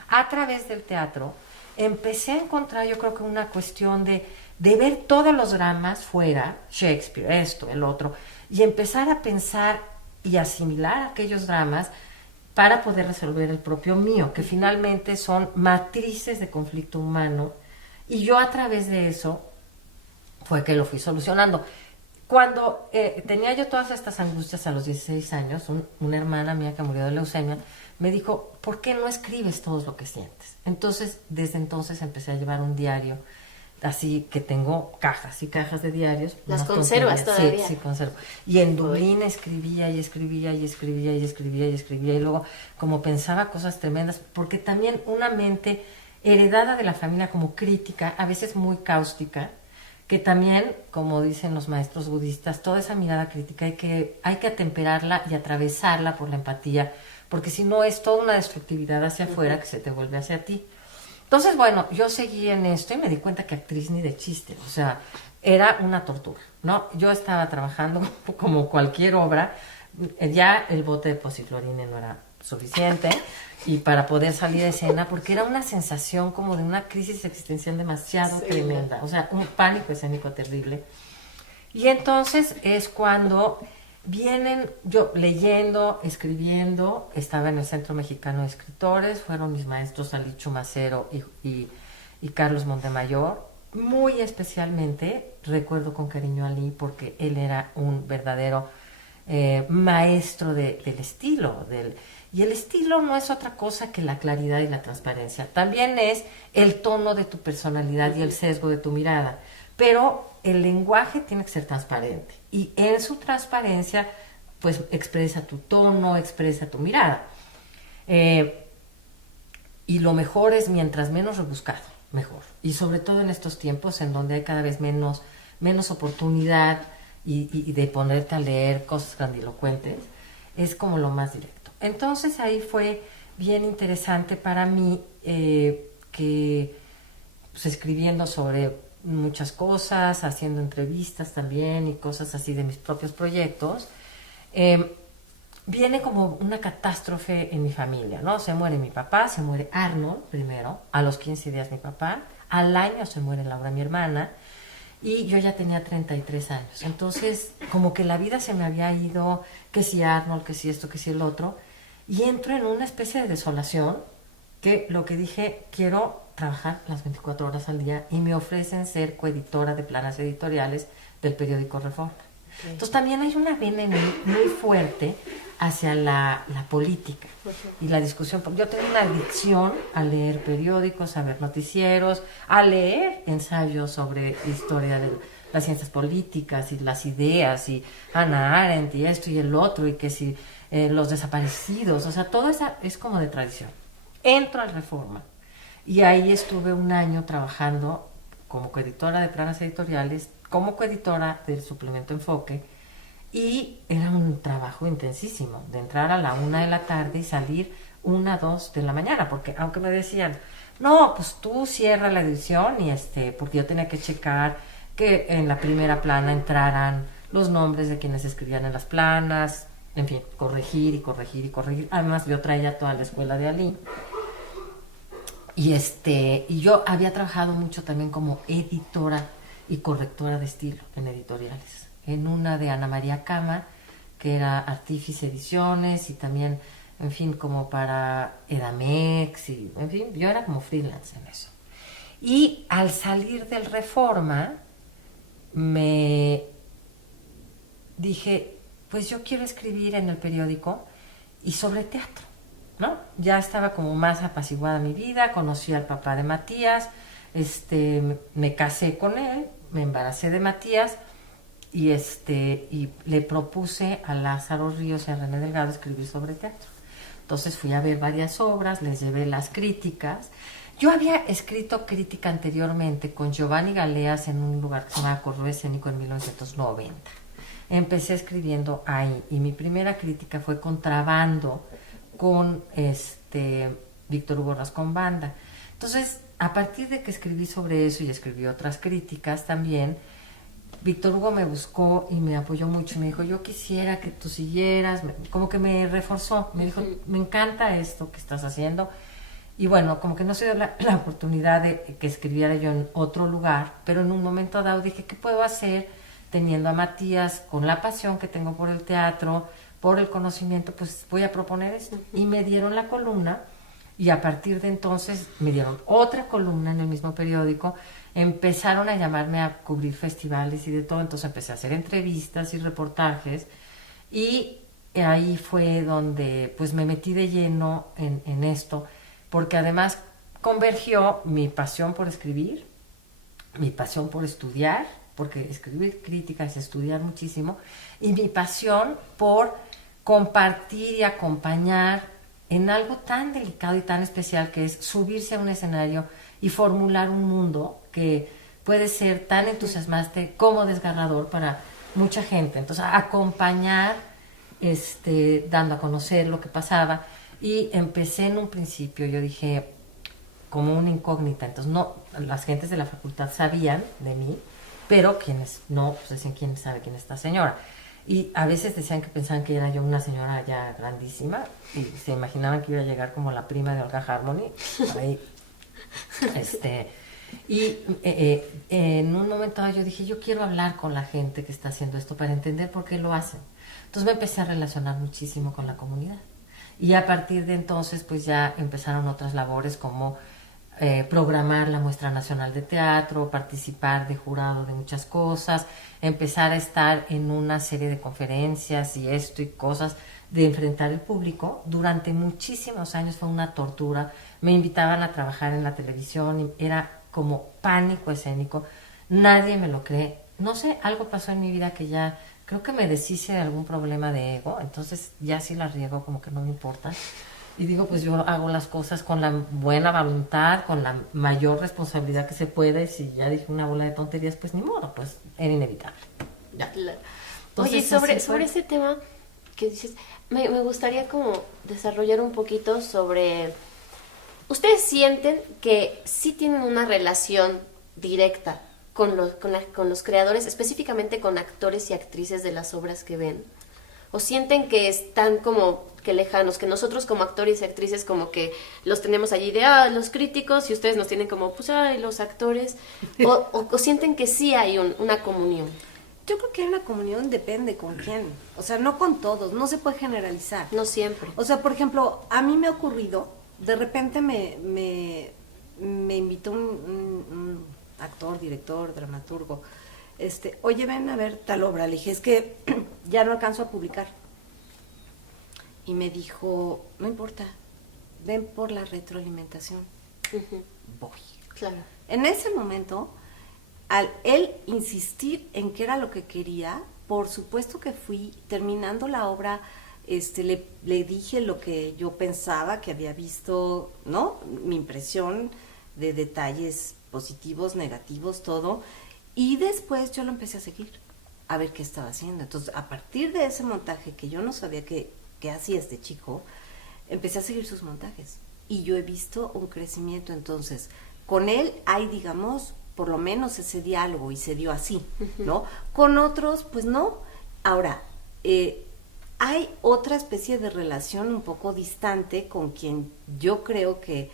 A través del teatro empecé a encontrar, yo creo que una cuestión de ver todos los dramas fuera, Shakespeare, esto, el otro, y empezar a pensar y asimilar aquellos dramas para poder resolver el propio mío, que finalmente son matrices de conflicto humano, y yo a través de eso fue que lo fui solucionando. Cuando tenía yo todas estas angustias a los 16 años, una hermana mía que murió de leucemia me dijo, ¿por qué no escribes todo lo que sientes? Entonces, desde entonces empecé a llevar un diario, así que tengo cajas y cajas de diarios. ¿Las conservas todavía? Sí, conservo. Y en Dublín escribía y escribía y escribía y escribía y escribía, y luego como pensaba cosas tremendas, porque también una mente heredada de la familia como crítica, a veces muy cáustica, que también, como dicen los maestros budistas, toda esa mirada crítica hay que atemperarla y atravesarla por la empatía, porque si no es toda una destructividad hacia afuera que se te vuelve hacia ti. Entonces, bueno, yo seguí en esto y me di cuenta que actriz ni de chiste, o sea, era una tortura, ¿no? Yo estaba trabajando como cualquier obra, ya el bote de posiflorine no era suficiente, y para poder salir de escena, porque era una sensación como de una crisis existencial demasiado tremenda, o sea, un pánico escénico terrible. Y entonces es cuando vienen, yo leyendo, escribiendo, estaba en el Centro Mexicano de Escritores, fueron mis maestros Ali Chumacero y Carlos Montemayor. Muy especialmente recuerdo con cariño a Ali porque él era un verdadero maestro del estilo. Y el estilo no es otra cosa que la claridad y la transparencia. También es el tono de tu personalidad y el sesgo de tu mirada. Pero el lenguaje tiene que ser transparente. Y en su transparencia, pues expresa tu tono, expresa tu mirada. Y lo mejor es mientras menos rebuscado, mejor. Y sobre todo en estos tiempos en donde hay cada vez menos oportunidad y de ponerte a leer cosas grandilocuentes, es como lo más directo. Entonces ahí fue bien interesante para mí que pues, escribiendo sobre muchas cosas, haciendo entrevistas también y cosas así de mis propios proyectos, viene como una catástrofe en mi familia, ¿no? Se muere mi papá, se muere Arnold primero, a los 15 días mi papá, al año se muere Laura, mi hermana, y yo ya tenía 33 años. Entonces, como que la vida se me había ido, que si Arnold, que si esto, que si el otro, y entro en una especie de desolación, que lo que dije, quiero trabajar las 24 horas al día, y me ofrecen ser coeditora de planas editoriales del periódico Reforma. Okay. Entonces también hay una vena muy fuerte hacia la política y la discusión. Yo tengo una adicción a leer periódicos, a ver noticieros, a leer ensayos sobre historia de las ciencias políticas y las ideas, y Hannah Arendt y esto y el otro, y que si los desaparecidos, o sea, todo eso es como de tradición. Entro al Reforma y ahí estuve un año trabajando como coeditora de planas editoriales, como coeditora del suplemento Enfoque, y era un trabajo intensísimo, de entrar a la 1 de la tarde y salir 1, 2 de la mañana, porque aunque me decían, no, pues tú cierra la edición, y porque yo tenía que checar que en la primera plana entraran los nombres de quienes escribían en las planas, en fin, corregir y corregir y corregir. Además yo traía toda la escuela de Ali. Y yo había trabajado mucho también como editora y correctora de estilo en editoriales. En una de Ana María Cama, que era Artífice Ediciones, y también, en fin, como para Edamex, y en fin, yo era como freelance en eso. Y al salir del Reforma, me dije, pues yo quiero escribir en el periódico y sobre teatro, ¿no? Ya estaba como más apaciguada mi vida, conocí al papá de Matías, me casé con él, me embaracé de Matías y le propuse a Lázaro Ríos y a René Delgado escribir sobre teatro. Entonces fui a ver varias obras, les llevé las críticas. Yo había escrito crítica anteriormente con Giovanni Galeas en un lugar que se llama Correo Escénico en 1990. Empecé escribiendo ahí y mi primera crítica fue Contrabando con Víctor Hugo Rascón Banda. Entonces, a partir de que escribí sobre eso y escribí otras críticas también, Víctor Hugo me buscó y me apoyó mucho y me dijo, yo quisiera que tú siguieras, como que me reforzó, me dijo, me encanta esto que estás haciendo. Y bueno, como que no se dio la oportunidad de que escribiera yo en otro lugar, pero en un momento dado dije, ¿qué puedo hacer teniendo a Matías con la pasión que tengo por el teatro, por el conocimiento? Pues voy a proponer esto. Y me dieron la columna y a partir de entonces me dieron otra columna en el mismo periódico. Empezaron a llamarme a cubrir festivales y de todo, entonces empecé a hacer entrevistas y reportajes y ahí fue donde pues me metí de lleno en esto, porque además convergió mi pasión por escribir, mi pasión por estudiar, porque escribir críticas es estudiar muchísimo, y mi pasión por compartir y acompañar en algo tan delicado y tan especial que es subirse a un escenario y formular un mundo que puede ser tan entusiasmante como desgarrador para mucha gente. Entonces, acompañar, dando a conocer lo que pasaba. Y empecé en un principio, yo dije, como una incógnita. Entonces, no, las gentes de la facultad sabían de mí, pero quienes no, pues decían, ¿quién sabe quién es esta señora? Y a veces decían que pensaban que era yo una señora ya grandísima y se imaginaban que iba a llegar como la prima de Olga Harmony. Ahí, y en un momento yo dije, yo quiero hablar con la gente que está haciendo esto para entender por qué lo hacen. Entonces me empecé a relacionar muchísimo con la comunidad. Y a partir de entonces, pues ya empezaron otras labores como programar la Muestra Nacional de Teatro, participar de jurado de muchas cosas, empezar a estar en una serie de conferencias y esto y cosas de enfrentar el público. Durante muchísimos años fue una tortura. Me invitaban a trabajar en la televisión y era como pánico escénico. Nadie me lo cree. No sé, algo pasó en mi vida que ya creo que me deshice de algún problema de ego, entonces ya si la riego como que no me importa. Y digo, pues yo hago las cosas con la buena voluntad, con la mayor responsabilidad que se puede. Si ya dije una bola de tonterías, pues ni modo, pues era inevitable. Ya. Oye, sobre ese tema que dices, me gustaría como desarrollar un poquito sobre... ¿Ustedes sienten que sí tienen una relación directa con los creadores, específicamente con actores y actrices de las obras que ven? ¿O sienten que están como que lejanos, que nosotros como actores y actrices como que los tenemos allí de, los críticos, y ustedes nos tienen como, pues, los actores? ¿O sienten que sí hay una comunión? Yo creo que hay una comunión, depende con quién. O sea, no con todos, no se puede generalizar. No siempre. O sea, por ejemplo, a mí me ha ocurrido, de repente me invitó un actor, director, dramaturgo, oye, ven a ver tal obra. Le dije, es que ya no alcanzo a publicar. Y me dijo, no importa, ven por la retroalimentación. Uh-huh. Voy. Claro. En ese momento, al él insistir en qué era lo que quería, por supuesto que fui. Terminando la obra, le dije lo que yo pensaba, que había visto, ¿no? Mi impresión de detalles positivos, negativos, todo. Y después yo lo empecé a seguir, a ver qué estaba haciendo. Entonces, a partir de ese montaje que yo no sabía que hacía este chico, empecé a seguir sus montajes. Y yo he visto un crecimiento. Entonces, con él hay, digamos, por lo menos ese diálogo, y se dio así, ¿no? Con otros, pues no. Ahora, hay otra especie de relación un poco distante con quien yo creo que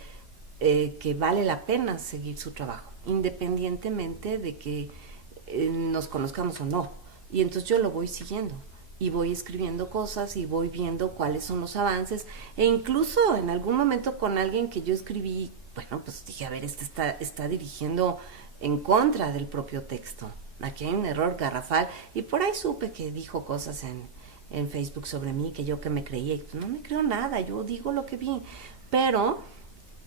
que vale la pena seguir su trabajo, independientemente de que nos conozcamos o no. Y entonces yo lo voy siguiendo y voy escribiendo cosas y voy viendo cuáles son los avances, e incluso en algún momento con alguien que yo escribí, bueno, pues dije, a ver, está dirigiendo en contra del propio texto, aquí hay un error garrafal, y por ahí supe que dijo cosas en Facebook sobre mí, que me creía, y pues no me creo nada, yo digo lo que vi, pero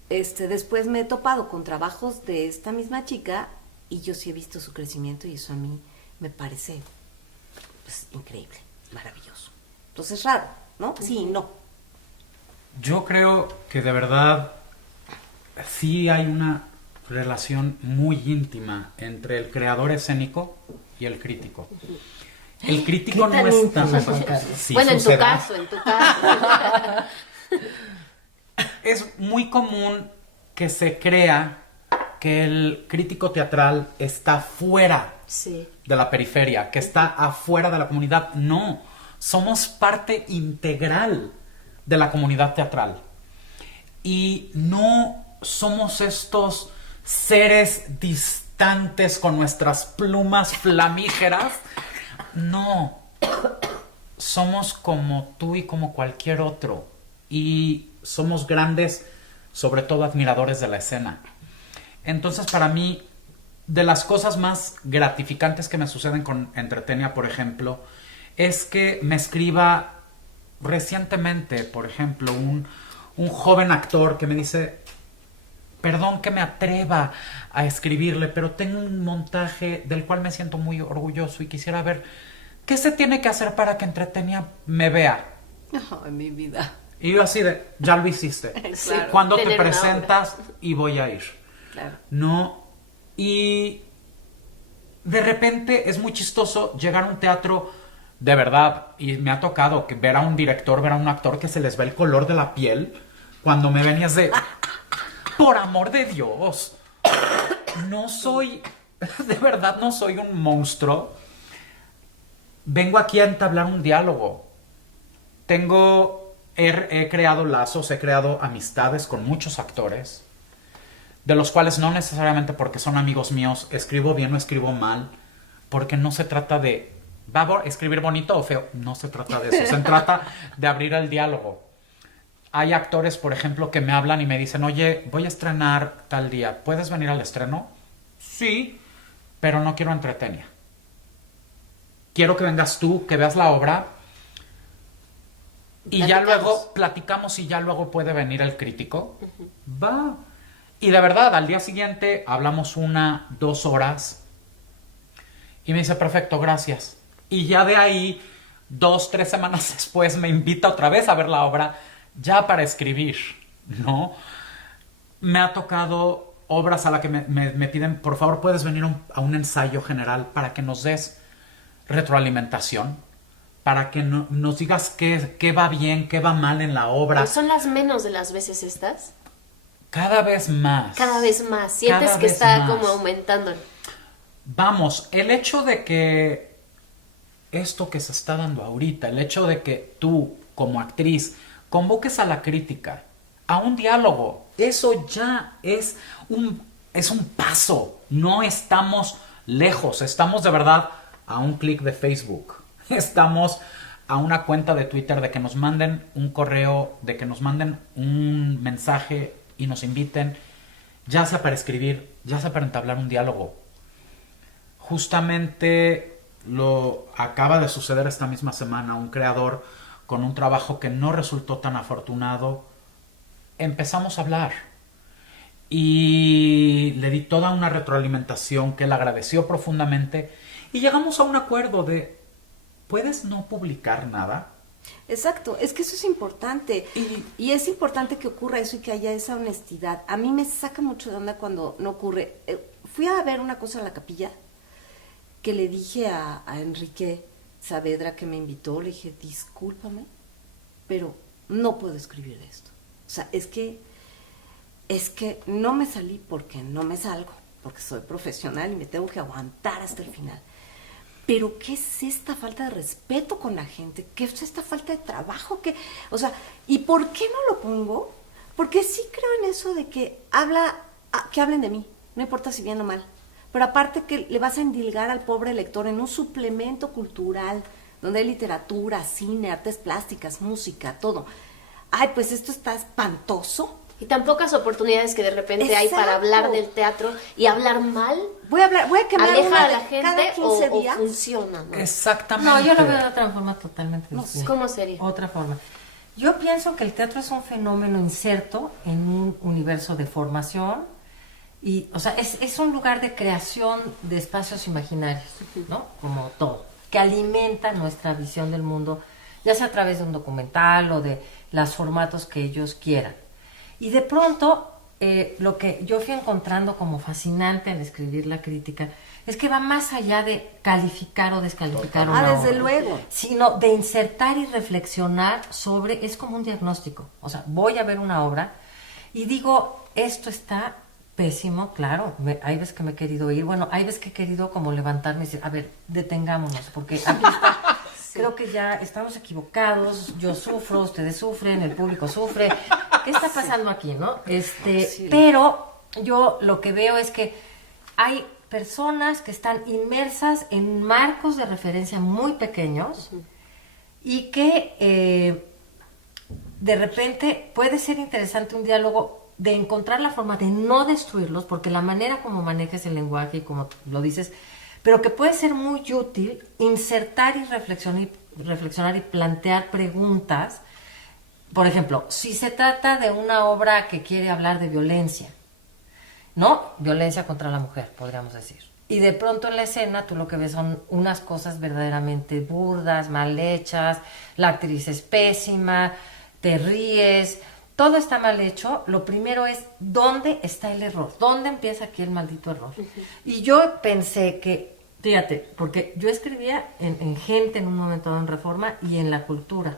después me he topado con trabajos de esta misma chica, y yo sí he visto su crecimiento, y eso a mí me parece, pues, increíble, maravilloso. Entonces, raro, ¿no? Sí y no. Yo creo que de verdad sí hay una relación muy íntima entre el creador escénico y el crítico. El crítico no es tan... Sí, bueno, sucede. en tu caso. Es muy común que se crea que el crítico teatral está fuera Sí. de la periferia, que está afuera de la comunidad. No, somos parte integral de la comunidad teatral. Y no somos estos seres distantes con nuestras plumas flamígeras. No, somos como tú y como cualquier otro. Y somos grandes, sobre todo admiradores de la escena. Entonces, para mí, de las cosas más gratificantes que me suceden con Entretenia, por ejemplo, es que me escriba recientemente, por ejemplo, un joven actor que me dice: perdón que me atreva a escribirle, pero tengo un montaje del cual me siento muy orgulloso y quisiera ver qué se tiene que hacer para que Entretenia me vea. Ay, mi vida. Y yo así de, ya lo hiciste. Claro. ¿Cuándo te Tener una presentas? Y voy a ir. Claro. No, y de repente es muy chistoso llegar a un teatro de verdad, y me ha tocado que ver a un director, ver a un actor que se les ve el color de la piel cuando me ven y es de, por amor de Dios, no soy, de verdad no soy un monstruo, vengo aquí a entablar un diálogo, he creado lazos, he creado amistades con muchos actores, de los cuales no necesariamente porque son amigos míos escribo bien o escribo mal, porque no se trata de escribir bonito o feo, no se trata de eso, se trata de abrir el diálogo. Hay actores, por ejemplo, que me hablan y me dicen: oye, voy a estrenar tal día, ¿puedes venir al estreno? Sí, pero no quiero Entretenia. Quiero que vengas tú, que veas la obra y ya luego platicamos, y ya luego puede venir el crítico. Va. Y de verdad, al día siguiente hablamos 1-2 horas y me dice: perfecto, gracias. Y ya de ahí, 2-3 semanas después, me invita otra vez a ver la obra, ya para escribir, ¿no? Me ha tocado obras a las que me piden: por favor, ¿puedes venir a un ensayo general para que nos des retroalimentación? Para que nos digas qué va bien, qué va mal en la obra. ¿Son las menos de las veces estas? Cada vez más. Cada vez más. Sientes Cada que vez está más. como aumentando. Vamos, el hecho de que esto que se está dando ahorita, el hecho de que tú, como actriz, convoques a la crítica a un diálogo, eso ya es un paso. No estamos lejos, estamos de verdad a un clic de Facebook. Estamos a una cuenta de Twitter de que nos manden un correo, de que nos manden un mensaje y nos inviten, ya sea para escribir, ya sea para entablar un diálogo. Justamente lo acaba de suceder esta misma semana. Un creador con un trabajo que no resultó tan afortunado, empezamos a hablar y le di toda una retroalimentación que él agradeció profundamente, y llegamos a un acuerdo de: ¿puedes no publicar nada? Exacto, es que eso es importante, y es importante que ocurra eso y que haya esa honestidad. A mí me saca mucho de onda cuando no ocurre. Fui a ver una cosa a la capilla que le dije a Enrique Saavedra, que me invitó, le dije: discúlpame, pero no puedo escribir de esto. O sea, es que no me salí porque no me salgo, porque soy profesional y me tengo que aguantar hasta el final. Pero ¿qué es esta falta de respeto con la gente? ¿Qué es esta falta de trabajo? O sea, ¿y por qué no lo pongo? Porque sí creo en eso de que que hablen de mí, no importa si bien o mal. Pero aparte que le vas a endilgar al pobre lector en un suplemento cultural, donde hay literatura, cine, artes plásticas, música, todo. Ay, pues esto está espantoso. Y tan pocas oportunidades que de repente hay para Exacto. hablar del teatro y hablar mal. Voy a quemar ¿Aleja una a la de gente cada 15 o días. funciona? ¿No? Exactamente. No, yo lo veo de otra forma totalmente No sé, distinta. ¿cómo sería? Otra forma. Yo pienso que el teatro es un fenómeno inserto en un universo de formación y, o sea, es un lugar de creación de espacios imaginarios, ¿no? Como todo, que alimenta nuestra visión del mundo, ya sea a través de un documental o de los formatos que ellos quieran. Y de pronto, lo que yo fui encontrando como fascinante al escribir la crítica es que va más allá de calificar o descalificar una Desde obra, luego. sino de insertar y reflexionar sobre, es como un diagnóstico. O sea, voy a ver una obra y digo, esto está pésimo, claro, hay veces que me he querido ir, bueno, hay veces que he querido como levantarme y decir, a ver, detengámonos, porque aquí está, creo que ya estamos equivocados, yo sufro, ustedes sufren, el público sufre, ¿qué está pasando aquí, no? Pero yo lo que veo es que hay personas que están inmersas en marcos de referencia muy pequeños y que de repente puede ser interesante un diálogo de encontrar la forma de no destruirlos, porque la manera como manejes el lenguaje y como lo dices, pero que puede ser muy útil insertar y reflexionar y plantear preguntas. Por ejemplo, si se trata de una obra que quiere hablar de violencia, ¿no? Violencia contra la mujer, podríamos decir. Y de pronto en la escena tú lo que ves son unas cosas verdaderamente burdas, mal hechas, la actriz es pésima, te ríes, todo está mal hecho. Lo primero es, ¿dónde está el error? ¿Dónde empieza aquí el maldito error? Y yo pensé que, fíjate, porque yo escribía en Gente en un momento dado en Reforma y en La Cultura.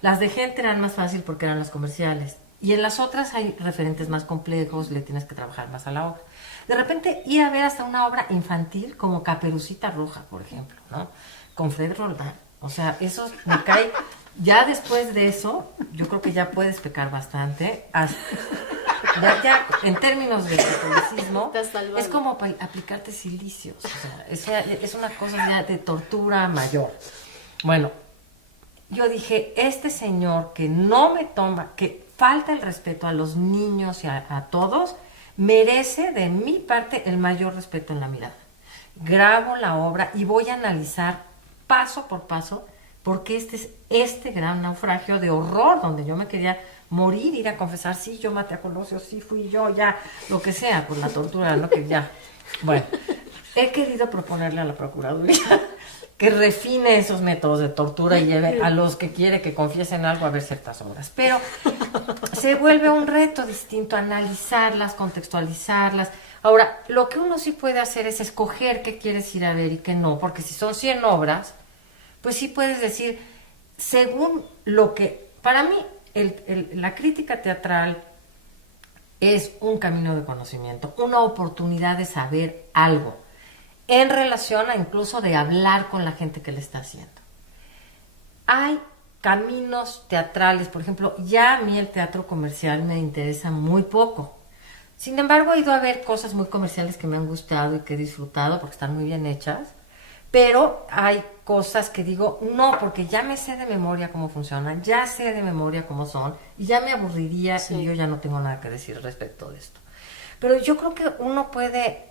Las de Gente eran más fácil porque eran las comerciales. Y en las otras hay referentes más complejos, le tienes que trabajar más a la obra. De repente ir a ver hasta una obra infantil como Caperucita Roja, por ejemplo, ¿no? Con Fred Roldán. O sea, eso me cae. Ya después de eso, yo creo que ya puedes pecar bastante. Ya en términos de catolicismo, es como aplicarte silicios. O sea, es una cosa ya de tortura mayor. Bueno, yo dije, este señor que no me toma, que falta el respeto a los niños y a todos, merece de mi parte el mayor respeto en la mirada. Grabo la obra y voy a analizar paso por paso porque este es este gran naufragio de horror donde yo me quería morir, ir a confesar, sí, yo maté a Colosio, sí, fui yo, ya, lo que sea, por la tortura, lo que ya. Bueno, he querido proponerle a la Procuraduría que refine esos métodos de tortura y lleve a los que quiere que confiesen algo a ver ciertas obras. Pero se vuelve un reto distinto analizarlas, contextualizarlas. Ahora, lo que uno sí puede hacer es escoger qué quieres ir a ver y qué no, porque si son 100 obras, pues sí puedes decir, según lo que... Para mí, la crítica teatral es un camino de conocimiento, una oportunidad de saber algo, en relación a incluso de hablar con la gente que le está haciendo. Hay caminos teatrales, por ejemplo, ya a mí el teatro comercial me interesa muy poco. Sin embargo, he ido a ver cosas muy comerciales que me han gustado y que he disfrutado porque están muy bien hechas, pero hay cosas que digo, no, porque ya me sé de memoria cómo funcionan, ya sé de memoria cómo son, y ya me aburriría y yo ya no tengo nada que decir respecto de esto. Pero yo creo que uno puede...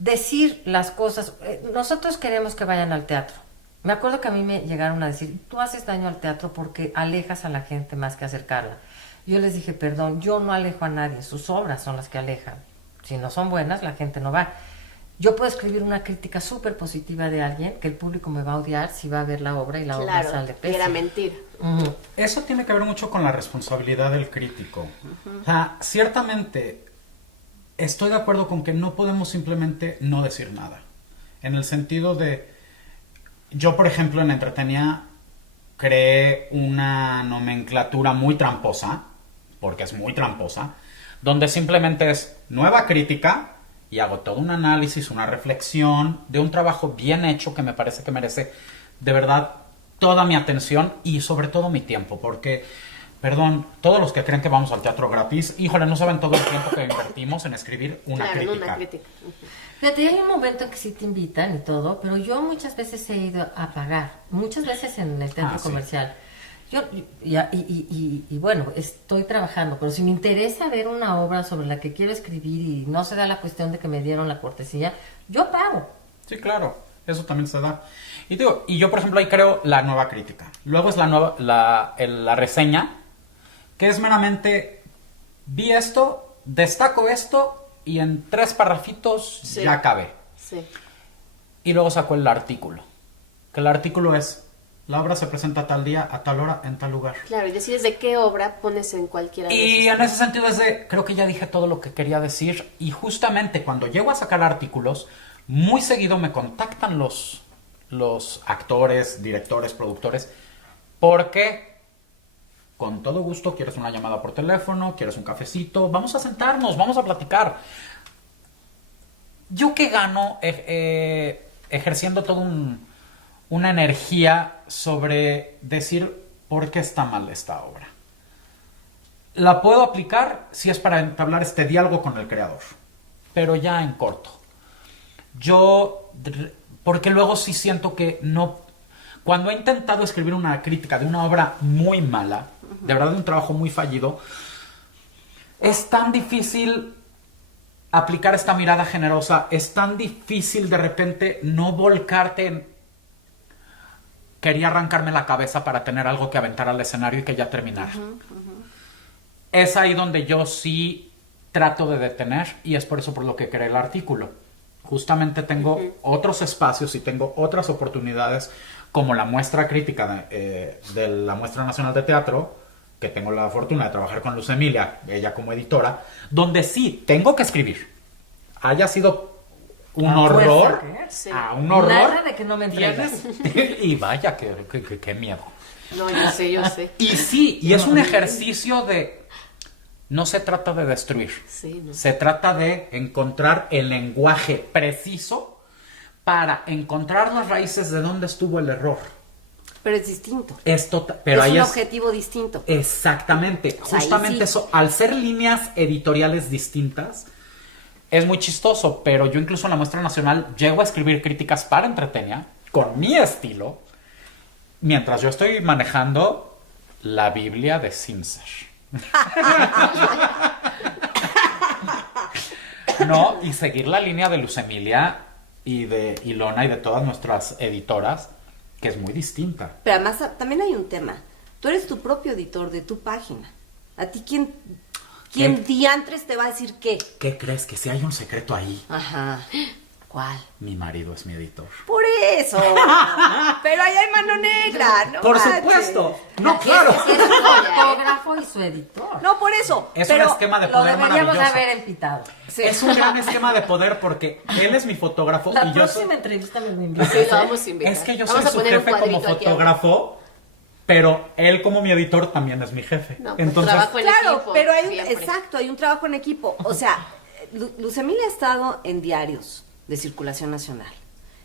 decir las cosas. Nosotros queremos que vayan al teatro. Me acuerdo que a mí me llegaron a decir, tú haces daño al teatro porque alejas a la gente más que acercarla. Yo les dije, perdón, yo no alejo a nadie, sus obras son las que alejan. Si no son buenas, la gente no va. Yo puedo escribir una crítica súper positiva de alguien que el público me va a odiar si va a ver la obra y la obra sale pésima. Era mentir. Eso tiene que ver mucho con la responsabilidad del crítico. O sea, ciertamente estoy de acuerdo con que no podemos simplemente no decir nada. En el sentido de... Yo, por ejemplo, en Entretenía creé una nomenclatura muy tramposa, porque es muy tramposa, donde simplemente es nueva crítica y hago todo un análisis, una reflexión de un trabajo bien hecho que me parece que merece de verdad toda mi atención y sobre todo mi tiempo, porque perdón, todos los que creen que vamos al teatro gratis, híjole, no saben todo el tiempo que invertimos en escribir una Claro, crítica. una crítica. Fíjate, hay un momento en que sí te invitan y todo, pero yo muchas veces he ido a pagar, muchas veces en el teatro Sí. comercial. Yo, y bueno, estoy trabajando, pero si me interesa ver una obra sobre la que quiero escribir y no se da la cuestión de que me dieron la cortesía, yo pago. Sí, claro, eso también se da. Y digo, y yo por ejemplo ahí creo la nueva crítica. Luego es la reseña, que es meramente, vi esto, destaco esto y en 3 parrafitos Sí. ya acabé. Sí. Y luego saco el artículo, que el artículo es, la obra se presenta tal día, a tal hora, en tal lugar. Claro, y decides de qué obra pones en cualquiera de Y esos en ese sentido creo que ya dije todo lo que quería decir y justamente cuando llego a sacar artículos, muy seguido me contactan los actores, directores, productores, porque con todo gusto quieres una llamada por teléfono, quieres un cafecito, vamos a sentarnos, vamos a platicar. ¿Yo qué gano ejerciendo toda una energía sobre decir por qué está mal esta obra? La puedo aplicar si es para entablar este diálogo con el creador, pero ya en corto. Porque luego sí siento que no... Cuando he intentado escribir una crítica de una obra muy mala, de verdad de un trabajo muy fallido, es tan difícil aplicar esta mirada generosa, es tan difícil de repente no volcarte en... Quería arrancarme la cabeza para tener algo que aventar al escenario y que ya terminara. Es ahí donde yo sí trato de detener y es por eso por lo que creé el artículo. Justamente tengo otros espacios y tengo otras oportunidades como la muestra crítica de la Muestra Nacional de Teatro, que tengo la fortuna de trabajar con Luz Emilia, ella como editora, donde sí tengo que escribir. Haya sido un A horror, fuerza, ¿qué? Sí. un horror. Nada de que no me entregas. Y vaya, qué miedo. No, yo sé, yo sé. Y sí, y es un ejercicio de... No se trata de destruir. Sí, no. Se trata de encontrar el lenguaje preciso para encontrar las raíces de dónde estuvo el error. Pero es distinto. Pero es ahí un es objetivo distinto. exactamente, O sea, ahí justamente sí. eso. Al ser líneas editoriales distintas, es muy chistoso. Pero yo incluso en la Muestra Nacional llego a escribir críticas para Entretenia con mi estilo, mientras yo estoy manejando la Biblia de Simser. No, y seguir la línea de Luz Emilia y de Ilona y de todas nuestras editoras, que es muy distinta. Pero además también hay un tema. Tú eres tu propio editor de tu página. ¿A ti quién ¿Qué? diantres te va a decir qué? ¿Qué crees? Que si hay un secreto ahí. Ajá. ¿Cuál? Mi marido es mi editor. Por eso. Pero ahí hay mano negra, ¿no? Por manches. supuesto. No, claro. Es su fotógrafo y su editor. No, por eso. Es pero un esquema de Lo poder deberíamos maravilloso. haber empitado. Sí. Es un gran esquema de poder porque él es mi fotógrafo La y yo soy... próxima entrevista me lo invitas. Sí, lo vamos a invitar. Es que yo Vamos soy a su poner un jefe como cuadrito aquí abajo. fotógrafo, pero él como mi editor también es mi jefe. No, pues, Entonces, trabajo en Claro, equipo, pero hay siempre. exacto, hay un trabajo en equipo. O sea, Luz Emilia ha estado en diarios de circulación nacional.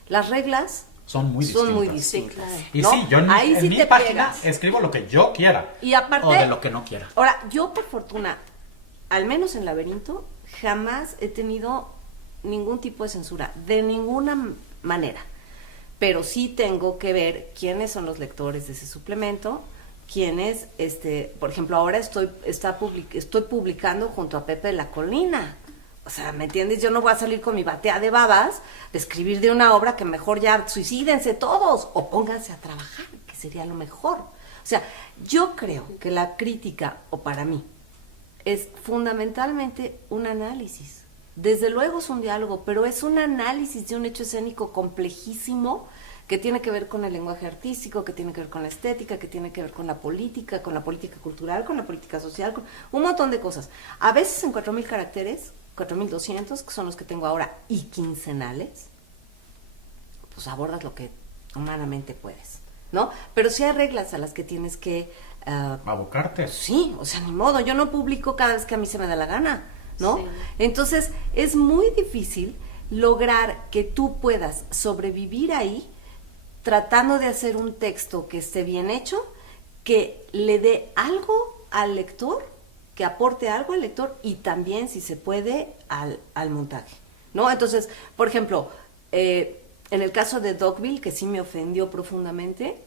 Las reglas son muy distintas. Sí, claro. Y ¿no? sí, yo Ahí en sí mi te página pegas. escribo lo que yo quiera. Y aparte- o de lo que no quiera. Ahora, yo por fortuna, al menos en Laberinto, jamás he tenido ningún tipo de censura, de ninguna manera. Pero sí tengo que ver quiénes son los lectores de ese suplemento, quiénes, por ejemplo, ahora estoy publicando junto a Pepe de la Colina. O sea, ¿me entiendes? Yo no voy a salir con mi batea de babas de escribir de una obra que mejor ya suicídense todos o pónganse a trabajar, que sería lo mejor. O sea, yo creo que la crítica, o para mí, es fundamentalmente un análisis. Desde luego es un diálogo, pero es un análisis de un hecho escénico complejísimo que tiene que ver con el lenguaje artístico, que tiene que ver con la estética, que tiene que ver con la política cultural, con la política social, con un montón de cosas. A veces en 4,000 caracteres, 4,200, que son los que tengo ahora, y quincenales, pues abordas lo que humanamente puedes, ¿no? Pero sí hay reglas a las que tienes que... Abocarte. sí, o sea, ni modo, yo no publico cada vez que a mí se me da la gana, ¿no? Sí. Entonces, es muy difícil lograr que tú puedas sobrevivir ahí tratando de hacer un texto que esté bien hecho, que le dé algo al lector, que aporte algo al lector y también, si se puede, al montaje, ¿no? Entonces, por ejemplo, en el caso de Dogville, que sí me ofendió profundamente,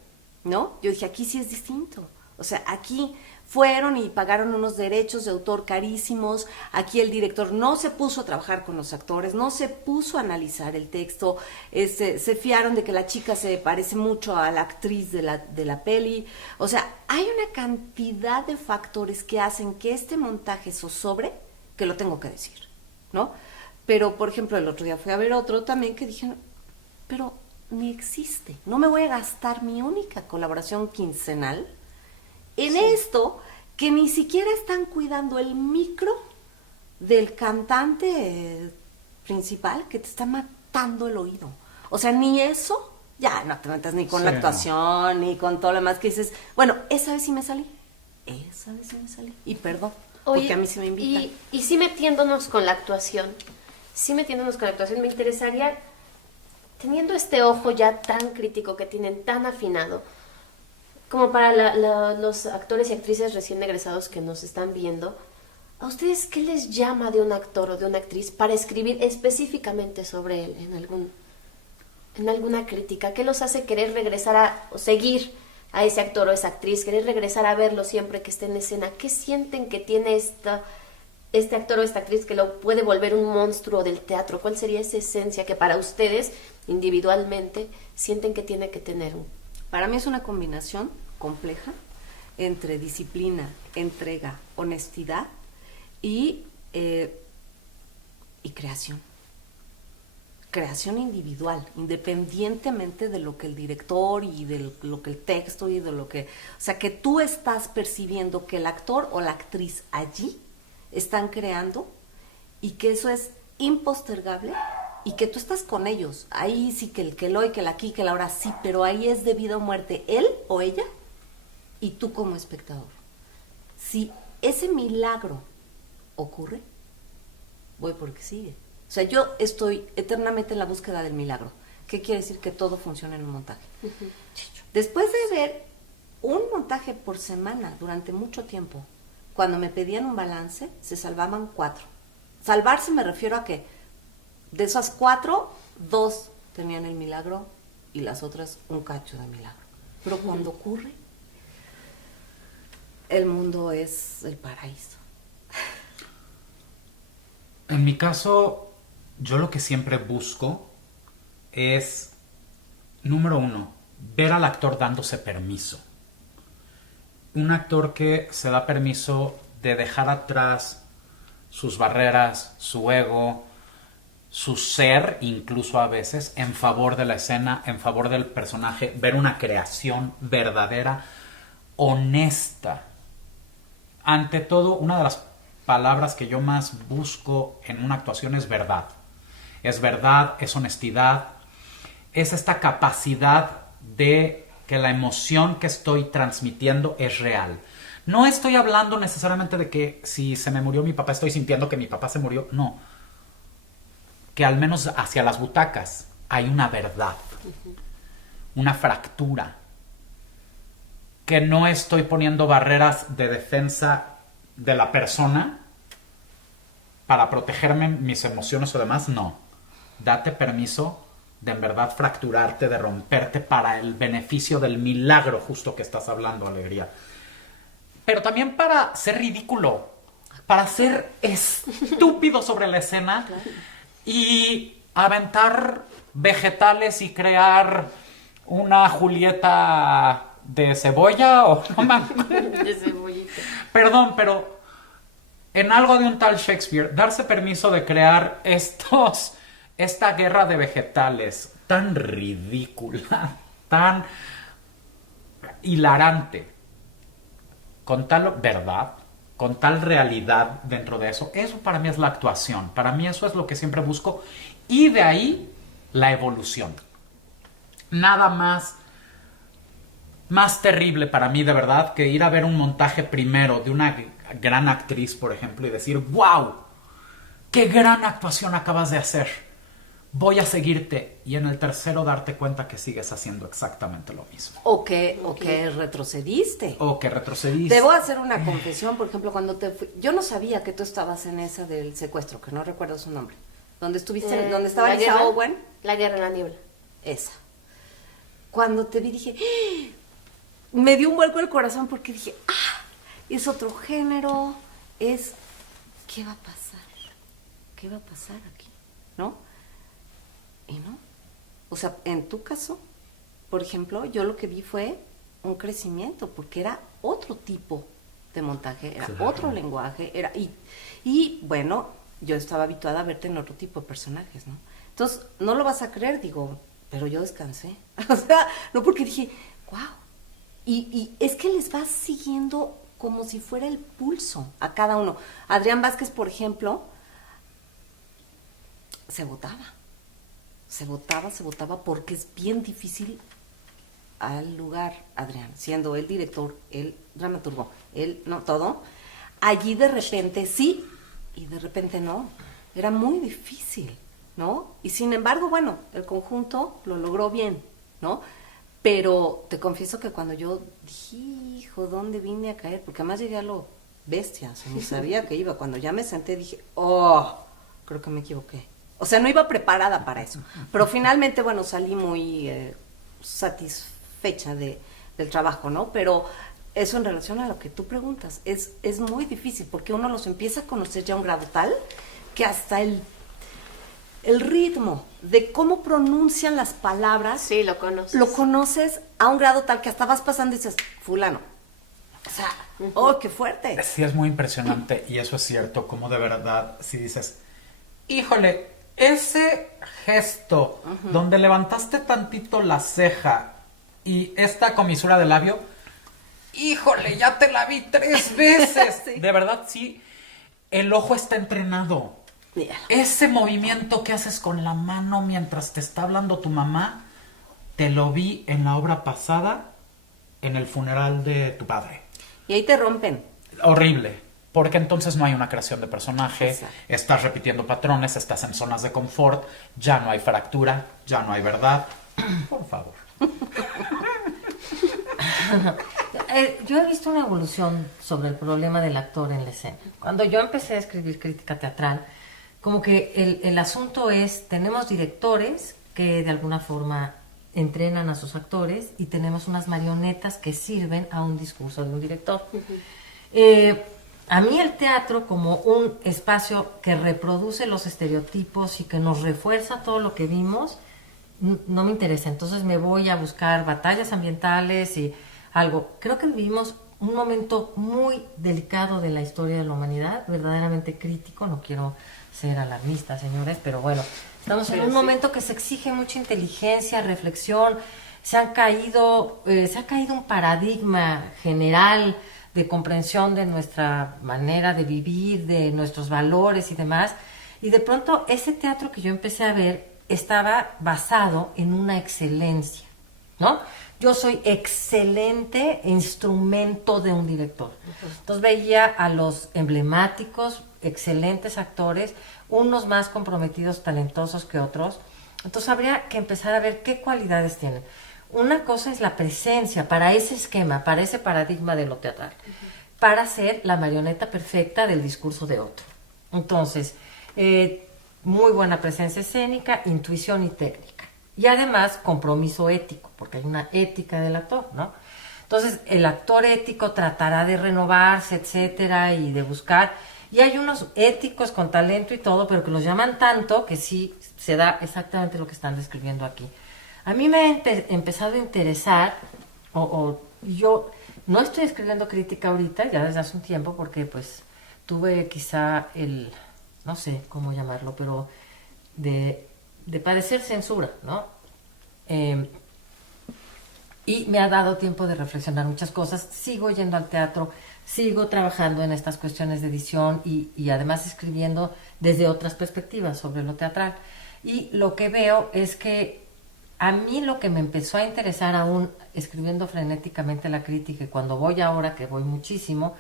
¿no? Yo dije, aquí sí es distinto. O sea, aquí fueron y pagaron unos derechos de autor carísimos. Aquí el director no se puso a trabajar con los actores, no se puso a analizar el texto. Se fiaron de que la chica se parece mucho a la actriz de la peli. O sea, hay una cantidad de factores que hacen que este montaje zozobre, que lo tengo que decir, ¿no? Pero, por ejemplo, el otro día fui a ver otro también que dije, pero ni existe. No me voy a gastar mi única colaboración quincenal en esto, que ni siquiera están cuidando el micro del cantante principal, que te está matando el oído. O sea, ni eso, ya no te metas ni con la actuación, ni con todo lo demás que dices, bueno, esa vez sí me salí. Y perdón, porque a mí sí me invitan. Y sí metiéndonos con la actuación, me interesaría, teniendo este ojo ya tan crítico que tienen, tan afinado, como para los actores y actrices recién egresados que nos están viendo, ¿a ustedes qué les llama de un actor o de una actriz para escribir específicamente sobre él en alguna crítica? ¿Qué los hace querer regresar o seguir a ese actor o esa actriz, querer regresar a verlo siempre que esté en escena? ¿Qué sienten que tiene este actor o esta actriz que lo puede volver un monstruo del teatro? ¿Cuál sería esa esencia que para ustedes individualmente sienten que tiene que tener? Para mí es una combinación compleja entre disciplina, entrega, honestidad y creación. Creación individual, independientemente de lo que el director y de lo que el texto y de lo que... O sea, que tú estás percibiendo que el actor o la actriz allí están creando y que eso es impostergable y que tú estás con ellos. Ahí sí que el hoy, que el aquí, que el ahora sí, pero ahí es de vida o muerte él o ella y tú como espectador. Si ese milagro ocurre, voy porque sigue. O sea, yo estoy eternamente en la búsqueda del milagro. ¿Qué quiere decir? Que todo funciona en un montaje. Uh-huh. Después de ver un montaje por semana durante mucho tiempo, cuando me pedían un balance, se salvaban 4. Salvarse me refiero a que de esas 4, 2 tenían el milagro y las otras un cacho de milagro. Pero cuando ocurre, el mundo es el paraíso. En mi caso, yo lo que siempre busco es, número 1, ver al actor dándose permiso. Un actor que se da permiso de dejar atrás sus barreras, su ego, su ser, incluso a veces, en favor de la escena, en favor del personaje, ver una creación verdadera, honesta. Ante todo, una de las palabras que yo más busco en una actuación es verdad. Es verdad, es honestidad, es esta capacidad de que la emoción que estoy transmitiendo es real. No estoy hablando necesariamente de que si se me murió mi papá, estoy sintiendo que mi papá se murió. No. Que al menos hacia las butacas hay una verdad, una fractura. Que no estoy poniendo barreras de defensa de la persona para protegerme mis emociones o demás. No. Date permiso de en verdad fracturarte, de romperte para el beneficio del milagro justo que estás hablando, Alegría. Pero también para ser ridículo, para ser estúpido sobre la escena y aventar vegetales y crear una Julieta de cebolla o no me acuerdo. De cebollita. Perdón, pero en algo de un tal Shakespeare, darse permiso de crear esta guerra de vegetales tan ridícula, tan hilarante, con tal verdad, con tal realidad dentro de eso, eso para mí es la actuación. Para mí eso es lo que siempre busco. Y de ahí la evolución. Nada más terrible para mí de verdad que ir a ver un montaje primero de una gran actriz, por ejemplo, y decir, ¡wow! ¡Qué gran actuación acabas de hacer! voy a seguirte, y en el tercero darte cuenta que sigues haciendo exactamente lo mismo. O que retrocediste. O que retrocediste. Debo hacer una confesión, por ejemplo, cuando te fui, yo no sabía que tú estabas en esa del secuestro, que no recuerdo su nombre. ¿Dónde estuviste? ¿Dónde estaba ¿La Lisa guerra? Owen? La guerra en la niebla. Esa. Cuando te vi dije, ¡ah! Me dio un vuelco el corazón porque dije, es otro género, ¿qué va a pasar? ¿Qué va a pasar aquí? ¿No? Y no. O sea, en tu caso, por ejemplo, yo lo que vi fue un crecimiento, porque era otro tipo de montaje, era otro lenguaje, y bueno, yo estaba habituada a verte en otro tipo de personajes, ¿no? Entonces, no lo vas a creer, digo, pero yo descansé. O sea, no, porque dije, wow. Y es que les vas siguiendo como si fuera el pulso a cada uno. Adrián Vázquez, por ejemplo, se votaba porque es bien difícil al lugar, Adrián, siendo el director, el dramaturgo, todo. Allí de repente sí y de repente no. Era muy difícil, ¿no? Y sin embargo, bueno, el conjunto lo logró bien, ¿no? Pero te confieso que cuando yo dije, hijo, ¿dónde vine a caer? Porque además llegué a lo bestia, o sea, ni sabía que iba. Cuando ya me senté dije, creo que me equivoqué. O sea, no iba preparada para eso. Pero finalmente, bueno, salí muy satisfecha del trabajo, ¿no? Pero eso en relación a lo que tú preguntas, es muy difícil porque uno los empieza a conocer ya a un grado tal que hasta el ritmo de cómo pronuncian las palabras. Sí, lo conoces. Lo conoces a un grado tal que hasta vas pasando y dices, fulano. O sea, qué fuerte. Sí, es muy impresionante y eso es cierto, como de verdad, si dices, híjole, ese gesto donde levantaste tantito la ceja y esta comisura del labio, híjole, ya te la vi 3 veces. Sí. De verdad, sí, el ojo está entrenado. Yeah. Ese movimiento que haces con la mano mientras te está hablando tu mamá, te lo vi en la obra pasada, en el funeral de tu padre. Y ahí te rompen. Horrible, porque entonces no hay una creación de personaje, Exacto. Estás repitiendo patrones, estás en zonas de confort, ya no hay fractura, ya no hay verdad. Por favor. Yo he visto una evolución sobre el problema del actor en la escena. Cuando yo empecé a escribir crítica teatral, como que el asunto es, tenemos directores que de alguna forma entrenan a sus actores y tenemos unas marionetas que sirven a un discurso de un director. A mí el teatro como un espacio que reproduce los estereotipos y que nos refuerza todo lo que vimos, no me interesa. Entonces me voy a buscar batallas ambientales y algo. Creo que vivimos un momento muy delicado de la historia de la humanidad, verdaderamente crítico. No quiero ser alarmista, señores, pero bueno, estamos en un momento que se exige mucha inteligencia, reflexión. Se ha caído un paradigma general de comprensión de nuestra manera de vivir, de nuestros valores y demás. Y de pronto ese teatro que yo empecé a ver estaba basado en una excelencia, ¿no? Yo soy excelente instrumento de un director. Entonces veía a los emblemáticos, excelentes actores, unos más comprometidos, talentosos que otros. Entonces habría que empezar a ver qué cualidades tienen. Una cosa es la presencia para ese esquema, para ese paradigma de lo teatral, para ser la marioneta perfecta del discurso de otro. Entonces, muy buena presencia escénica, intuición y técnica. Y además, compromiso ético, porque hay una ética del actor, ¿no? Entonces, el actor ético tratará de renovarse, etcétera, y de buscar. Y hay unos éticos con talento y todo, pero que los llaman tanto que sí se da exactamente lo que están describiendo aquí. A mí me ha empezado a interesar, yo no estoy escribiendo crítica ahorita, ya desde hace un tiempo, porque pues tuve quizá no sé cómo llamarlo, pero de padecer censura, ¿no? Y me ha dado tiempo de reflexionar muchas cosas. Sigo yendo al teatro, sigo trabajando en estas cuestiones de edición y además escribiendo desde otras perspectivas sobre lo teatral. Y lo que veo es que a mí lo que me empezó a interesar aún escribiendo frenéticamente la crítica, y cuando voy ahora, que voy muchísimo,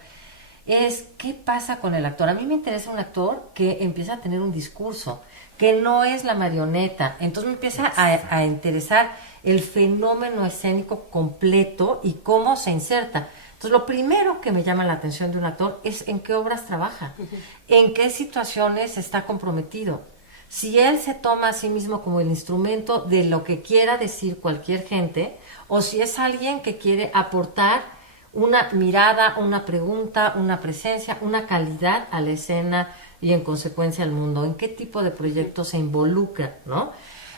es qué pasa con el actor. A mí me interesa un actor que empieza a tener un discurso, que no es la marioneta. Entonces me empieza a interesar el fenómeno escénico completo y cómo se inserta. Entonces lo primero que me llama la atención de un actor es en qué obras trabaja, en qué situaciones está comprometido. Si él se toma a sí mismo como el instrumento de lo que quiera decir cualquier gente, o si es alguien que quiere aportar una mirada, una pregunta, una presencia, una calidad a la escena y en consecuencia al mundo, en qué tipo de proyecto se involucra, ¿no?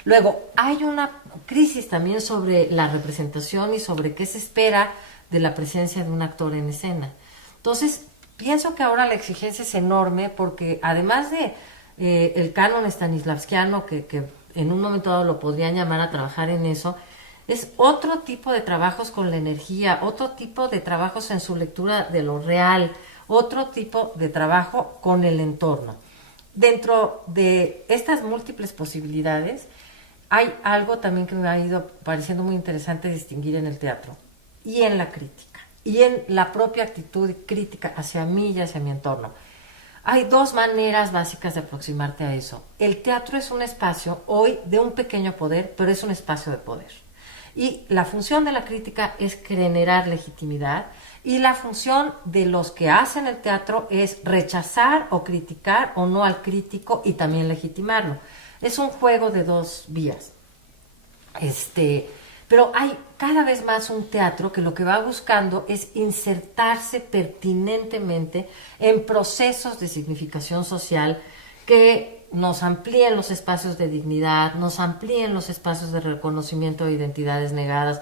Luego, hay una crisis también sobre la representación y sobre qué se espera de la presencia de un actor en escena. Entonces, pienso que ahora la exigencia es enorme porque además de el canon stanislavskiano, que en un momento dado lo podrían llamar a trabajar en eso, es otro tipo de trabajos con la energía, otro tipo de trabajos en su lectura de lo real, otro tipo de trabajo con el entorno. Dentro de estas múltiples posibilidades, hay algo también que me ha ido pareciendo muy interesante distinguir en el teatro y en la crítica y en la propia actitud crítica hacia mí y hacia mi entorno. Hay dos maneras básicas de aproximarte a eso. El teatro es un espacio hoy de un pequeño poder, pero es un espacio de poder. Y la función de la crítica es generar legitimidad y la función de los que hacen el teatro es rechazar o criticar o no al crítico y también legitimarlo. Es un juego de dos vías. Pero hay cada vez más un teatro que lo que va buscando es insertarse pertinentemente en procesos de significación social que nos amplíen los espacios de dignidad, nos amplíen los espacios de reconocimiento de identidades negadas.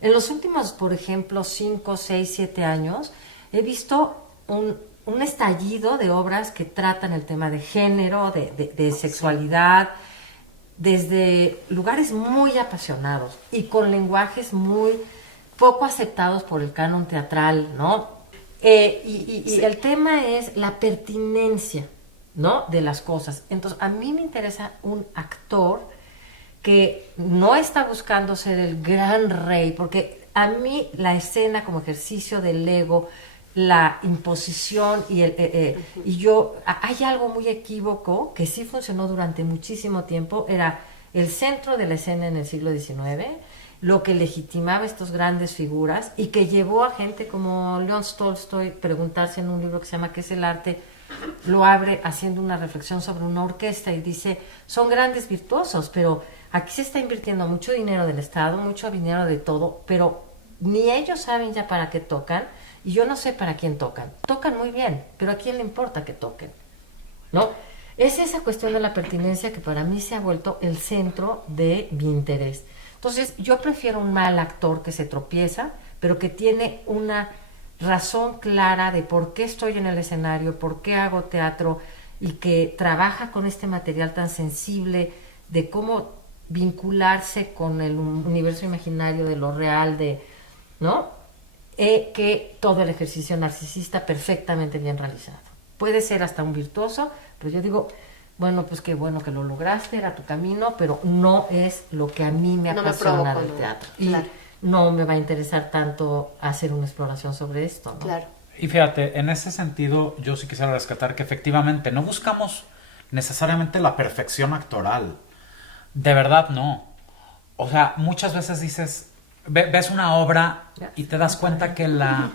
En los últimos, por ejemplo, 5, 6, 7 años, he visto un estallido de obras que tratan el tema de género, de sexualidad, desde lugares muy apasionados y con lenguajes muy poco aceptados por el canon teatral, ¿no? Y el tema es la pertinencia, ¿no?, de las cosas. Entonces, a mí me interesa un actor que no está buscando ser el gran rey, porque a mí la escena como ejercicio del ego, la imposición hay algo muy equívoco que sí funcionó durante muchísimo tiempo, era el centro de la escena en el siglo XIX, lo que legitimaba estas grandes figuras y que llevó a gente como León Tolstoy preguntarse en un libro que se llama ¿Qué es el arte? Lo abre haciendo una reflexión sobre una orquesta y dice, son grandes virtuosos, pero aquí se está invirtiendo mucho dinero del Estado, mucho dinero de todo, pero ni ellos saben ya para qué tocan. Y yo no sé para quién tocan. Tocan muy bien, pero ¿a quién le importa que toquen? ¿No? Es esa cuestión de la pertinencia que para mí se ha vuelto el centro de mi interés. Entonces, yo prefiero un mal actor que se tropieza, pero que tiene una razón clara de por qué estoy en el escenario, por qué hago teatro, y que trabaja con este material tan sensible de cómo vincularse con el universo imaginario de lo real, ¿no? Que todo el ejercicio narcisista perfectamente bien realizado. Puede ser hasta un virtuoso, pero yo digo, bueno, pues qué bueno que lo lograste, era tu camino, pero no es lo que a mí me apasiona del teatro. Claro. Y no me va a interesar tanto hacer una exploración sobre esto, ¿no? Claro. Y fíjate, en ese sentido yo sí quisiera rescatar que efectivamente no buscamos necesariamente la perfección actoral. De verdad no. O sea, muchas veces dices, ves una obra y te das cuenta que la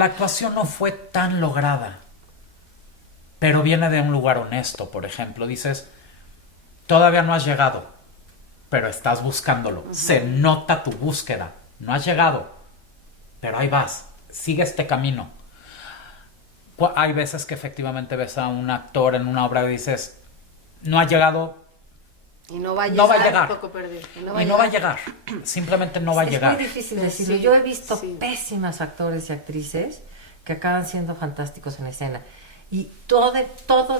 actuación no fue tan lograda, pero viene de un lugar honesto. Por ejemplo, dices, todavía no has llegado, pero estás buscándolo. Se nota tu búsqueda. No has llegado, pero ahí vas. Sigue este camino. Hay veces que efectivamente ves a un actor en una obra y dices, no ha llegado. Y no va a No va a llegar. llegar. Poco perdido. Y no va a llegar. Simplemente no va a llegar. Es muy difícil decirlo. Sí, Yo he visto sí. pésimas actores y actrices que acaban siendo fantásticos en escena. Y todo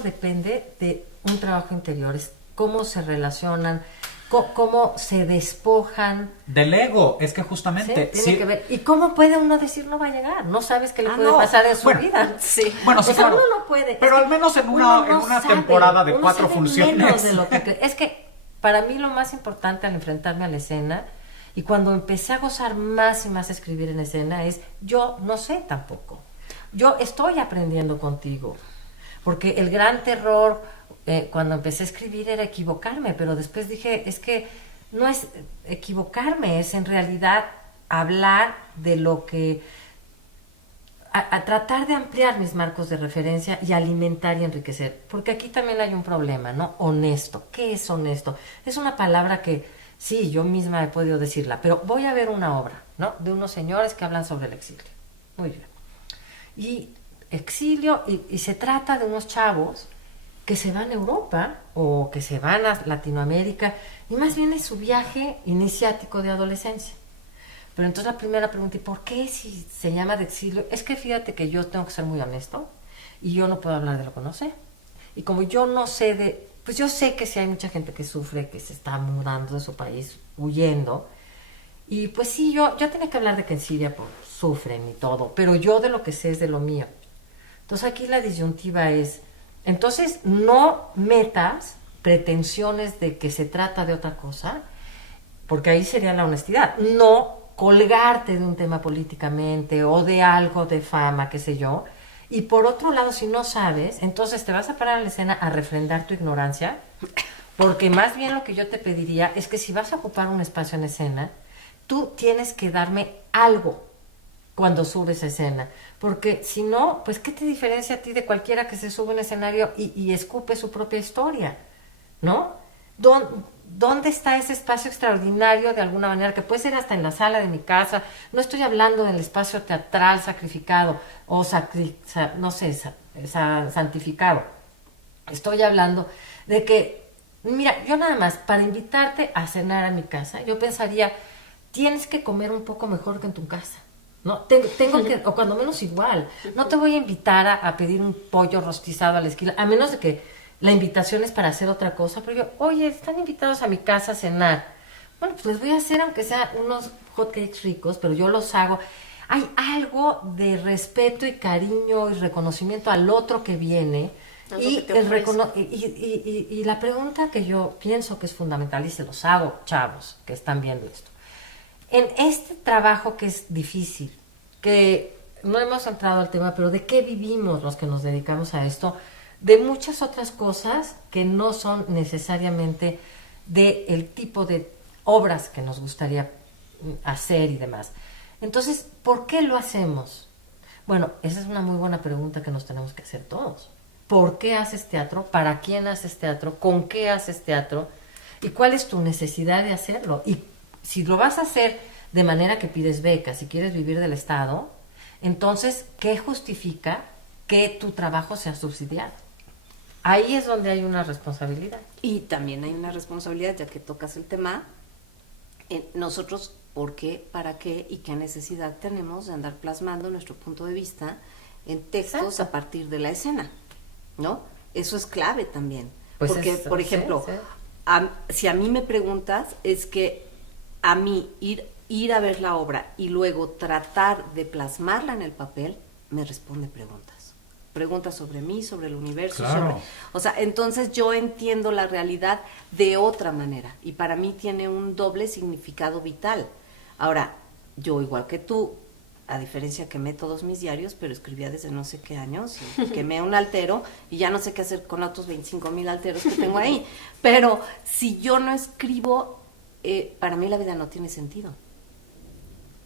depende de un trabajo interior. Es cómo se relacionan, cómo se despojan. Del ego, es que ¿Sí? justamente... Tiene que ver. ¿Y cómo puede uno decir no va a llegar? No sabes qué le puede no. pasar en su Bueno, vida. Sí. Bueno, sí, O sea, claro. uno no puede. Pero Es al menos en uno una no sabe. temporada de Uno 4 sabe funciones. menos de lo que es que para mí lo más importante al enfrentarme a la escena y cuando empecé a gozar más y más escribir en escena es yo no sé tampoco. yo estoy aprendiendo contigo. Porque el gran terror cuando empecé a escribir era equivocarme, pero después dije, es que no es equivocarme, es en realidad hablar de lo que... A tratar de ampliar mis marcos de referencia y alimentar y enriquecer. Porque aquí también hay un problema, ¿no? Honesto. ¿Qué es honesto? Es una palabra que, sí, yo misma he podido decirla, pero voy a ver una obra, ¿no? De unos señores que hablan sobre el exilio. Muy bien. Y exilio, y se trata de unos chavos que se van a Europa o que se van a Latinoamérica, y más bien es su viaje iniciático de adolescencia. Pero entonces la primera pregunta, ¿y por qué si se llama de exilio? Es que fíjate que yo tengo que ser muy honesto y yo no puedo hablar de lo que no sé. Y como yo no sé pues yo sé que sí hay mucha gente que sufre, que se está mudando de su país, huyendo. Y pues sí, yo tenía que hablar de que en Siria pues, sufren y todo, pero yo de lo que sé es de lo mío. Entonces aquí la disyuntiva es, entonces no metas pretensiones de que se trata de otra cosa, porque ahí sería la honestidad. No colgarte de un tema políticamente o de algo de fama, qué sé yo. Y por otro lado, si no sabes, entonces te vas a parar en la escena a refrendar tu ignorancia, porque más bien lo que yo te pediría es que si vas a ocupar un espacio en escena, tú tienes que darme algo cuando subes a escena, porque si no, pues ¿qué te diferencia a ti de cualquiera que se sube a un escenario y escupe su propia historia? ¿No? ¿Dónde está ese espacio extraordinario de alguna manera, que puede ser hasta en la sala de mi casa? No estoy hablando del espacio teatral sacrificado o santificado. Estoy hablando de que, mira, yo nada más, para invitarte a cenar a mi casa, yo pensaría, tienes que comer un poco mejor que en tu casa, ¿no? Tengo que, o cuando menos igual, no te voy a invitar a pedir un pollo rostizado a la esquina, a menos de que la invitación es para hacer otra cosa, pero yo, oye, están invitados a mi casa a cenar. Bueno, pues les voy a hacer, aunque sea unos hotcakes ricos, pero yo los hago. Hay algo de respeto y cariño y reconocimiento al otro que viene. Y la pregunta que yo pienso que es fundamental, y se los hago, chavos, que están viendo esto. En este trabajo que es difícil, que no hemos entrado al tema, pero ¿de qué vivimos los que nos dedicamos a esto? De muchas otras cosas que no son necesariamente del tipo de obras que nos gustaría hacer y demás. Entonces, ¿por qué lo hacemos? Bueno, esa es una muy buena pregunta que nos tenemos que hacer todos. ¿Por qué haces teatro? ¿Para quién haces teatro? ¿Con qué haces teatro? ¿Y cuál es tu necesidad de hacerlo? Y si lo vas a hacer de manera que pides becas, si quieres vivir del Estado, entonces, ¿qué justifica que tu trabajo sea subsidiado? Ahí es donde hay una responsabilidad. Y también hay una responsabilidad, ya que tocas el tema, nosotros, ¿por qué, para qué y qué necesidad tenemos de andar plasmando nuestro punto de vista en textos Exacto. a partir de la escena? ¿No? Eso es clave también. Pues porque, eso, por ejemplo, sí. Si a mí me preguntas, es que a mí ir a ver la obra y luego tratar de plasmarla en el papel, me responde preguntas sobre mí, sobre el universo, Claro. o sea, entonces yo entiendo la realidad de otra manera y para mí tiene un doble significado vital. Ahora, yo igual que tú, a diferencia quemé todos mis diarios, pero escribía desde no sé qué años y quemé un altero y ya no sé qué hacer con otros 25,000 alteros que tengo ahí. Pero si yo no escribo, para mí la vida no tiene sentido.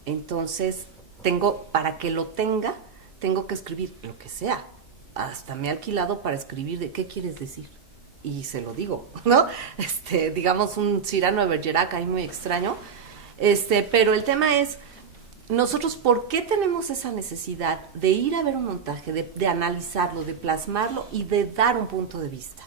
Entonces, para que lo tenga, tengo que escribir lo que sea. Hasta me he alquilado para escribir de qué quieres decir. Y se lo digo, ¿no? Digamos un Cyrano de Bergerac ahí muy extraño. Pero el tema es, nosotros, ¿por qué tenemos esa necesidad de ir a ver un montaje, de analizarlo, de plasmarlo y de dar un punto de vista?